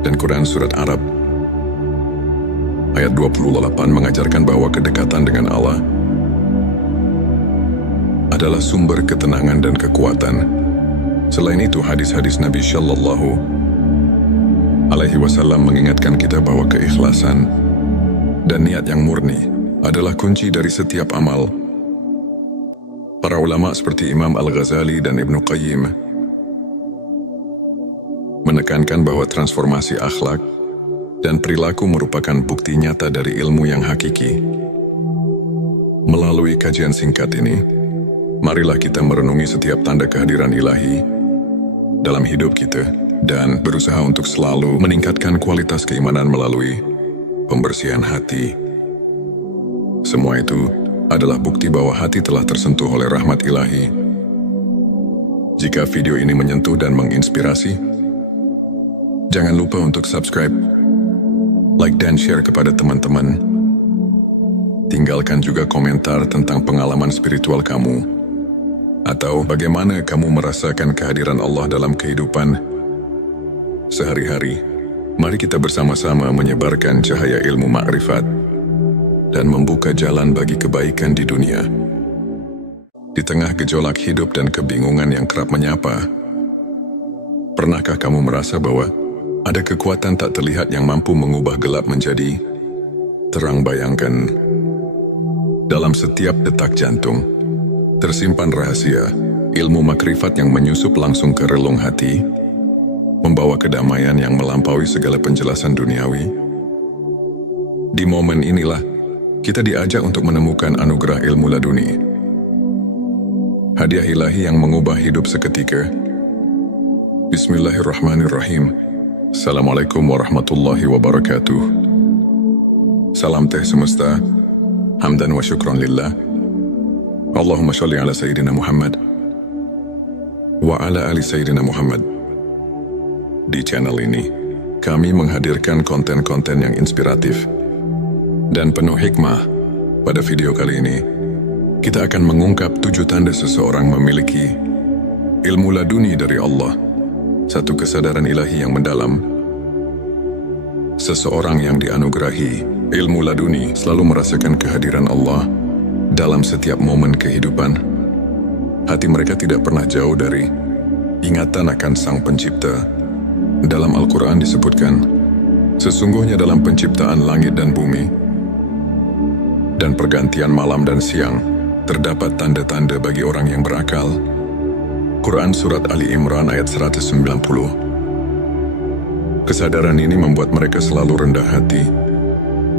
dan Quran Surat Arab ayat 28 mengajarkan bahwa kedekatan dengan Allah adalah sumber ketenangan dan kekuatan. Selain itu, hadis-hadis Nabi Shallallahu Alaihi Wasallam mengingatkan kita bahwa keikhlasan dan niat yang murni adalah kunci dari setiap amal. Para ulama seperti Imam Al-Ghazali dan Ibnu Qayyim menekankan bahwa transformasi akhlak dan perilaku merupakan bukti nyata dari ilmu yang hakiki. Melalui kajian singkat ini, marilah kita merenungi setiap tanda kehadiran ilahi dalam hidup kita dan berusaha untuk selalu meningkatkan kualitas keimanan melalui pembersihan hati. Semua itu adalah bukti bahwa hati telah tersentuh oleh rahmat ilahi. Jika video ini menyentuh dan menginspirasi, jangan lupa untuk subscribe, like dan share kepada teman-teman. Tinggalkan juga komentar tentang pengalaman spiritual kamu, atau bagaimana kamu merasakan kehadiran Allah dalam kehidupan sehari-hari. Mari kita bersama-sama menyebarkan cahaya ilmu ma'rifat dan membuka jalan bagi kebaikan di dunia. Di tengah gejolak hidup dan kebingungan yang kerap menyapa, pernahkah kamu merasa bahwa ada kekuatan tak terlihat yang mampu mengubah gelap menjadi terang? Bayangkan, dalam setiap detak jantung tersimpan rahasia ilmu makrifat yang menyusup langsung ke relung hati, membawa kedamaian yang melampaui segala penjelasan duniawi. Di momen inilah kita diajak untuk menemukan anugerah ilmu laduni, hadiah ilahi yang mengubah hidup seketika. Bismillahirrahmanirrahim. Assalamualaikum warahmatullahi wabarakatuh. Salam teh semesta, hamdan wa syukran lillah. Allahumma sholli ala Sayyidina Muhammad wa ala ali Sayyidina Muhammad. Di channel ini, kami menghadirkan konten-konten yang inspiratif dan penuh hikmah. Pada video kali ini, kita akan mengungkap 7 tanda seseorang memiliki ilmu laduni dari Allah satu kesadaran ilahi yang mendalam. Seseorang yang dianugerahi ilmu laduni selalu merasakan kehadiran Allah dalam setiap momen kehidupan. Hati mereka tidak pernah jauh dari ingatan akan Sang Pencipta. Dalam Al-Quran disebutkan, sesungguhnya dalam penciptaan langit dan bumi dan pergantian malam dan siang terdapat tanda-tanda bagi orang yang berakal. Quran Surat Ali Imran ayat 190. Kesadaran ini membuat mereka selalu rendah hati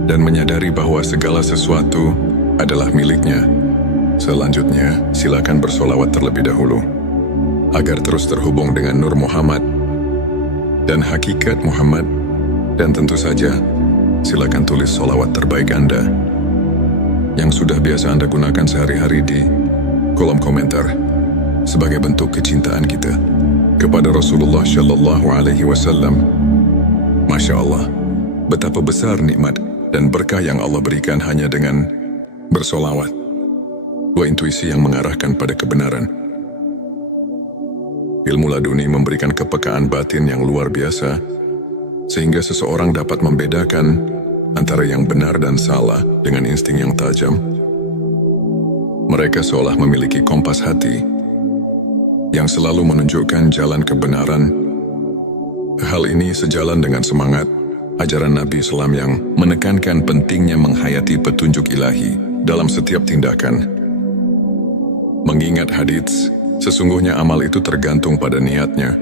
dan menyadari bahwa segala sesuatu adalah miliknya. Selanjutnya, silakan bersolawat terlebih dahulu agar terus terhubung dengan Nur Muhammad dan hakikat Muhammad. Dan tentu saja, silakan tulis solawat terbaik Anda yang sudah biasa Anda gunakan sehari-hari di kolom komentar sebagai bentuk kecintaan kita kepada Rasulullah Shallallahu Alaihi Wasallam. Masya Allah, betapa besar nikmat dan berkah yang Allah berikan hanya dengan bersolawat. Dua intuisi yang mengarahkan pada kebenaran. Ilmu laduni memberikan kepekaan batin yang luar biasa, sehingga seseorang dapat membedakan antara yang benar dan salah dengan insting yang tajam. Mereka seolah memiliki kompas hati yang selalu menunjukkan jalan kebenaran. Hal ini sejalan dengan semangat ajaran Nabi Islam yang menekankan pentingnya menghayati petunjuk ilahi dalam setiap tindakan. Mengingat hadits, sesungguhnya amal itu tergantung pada niatnya.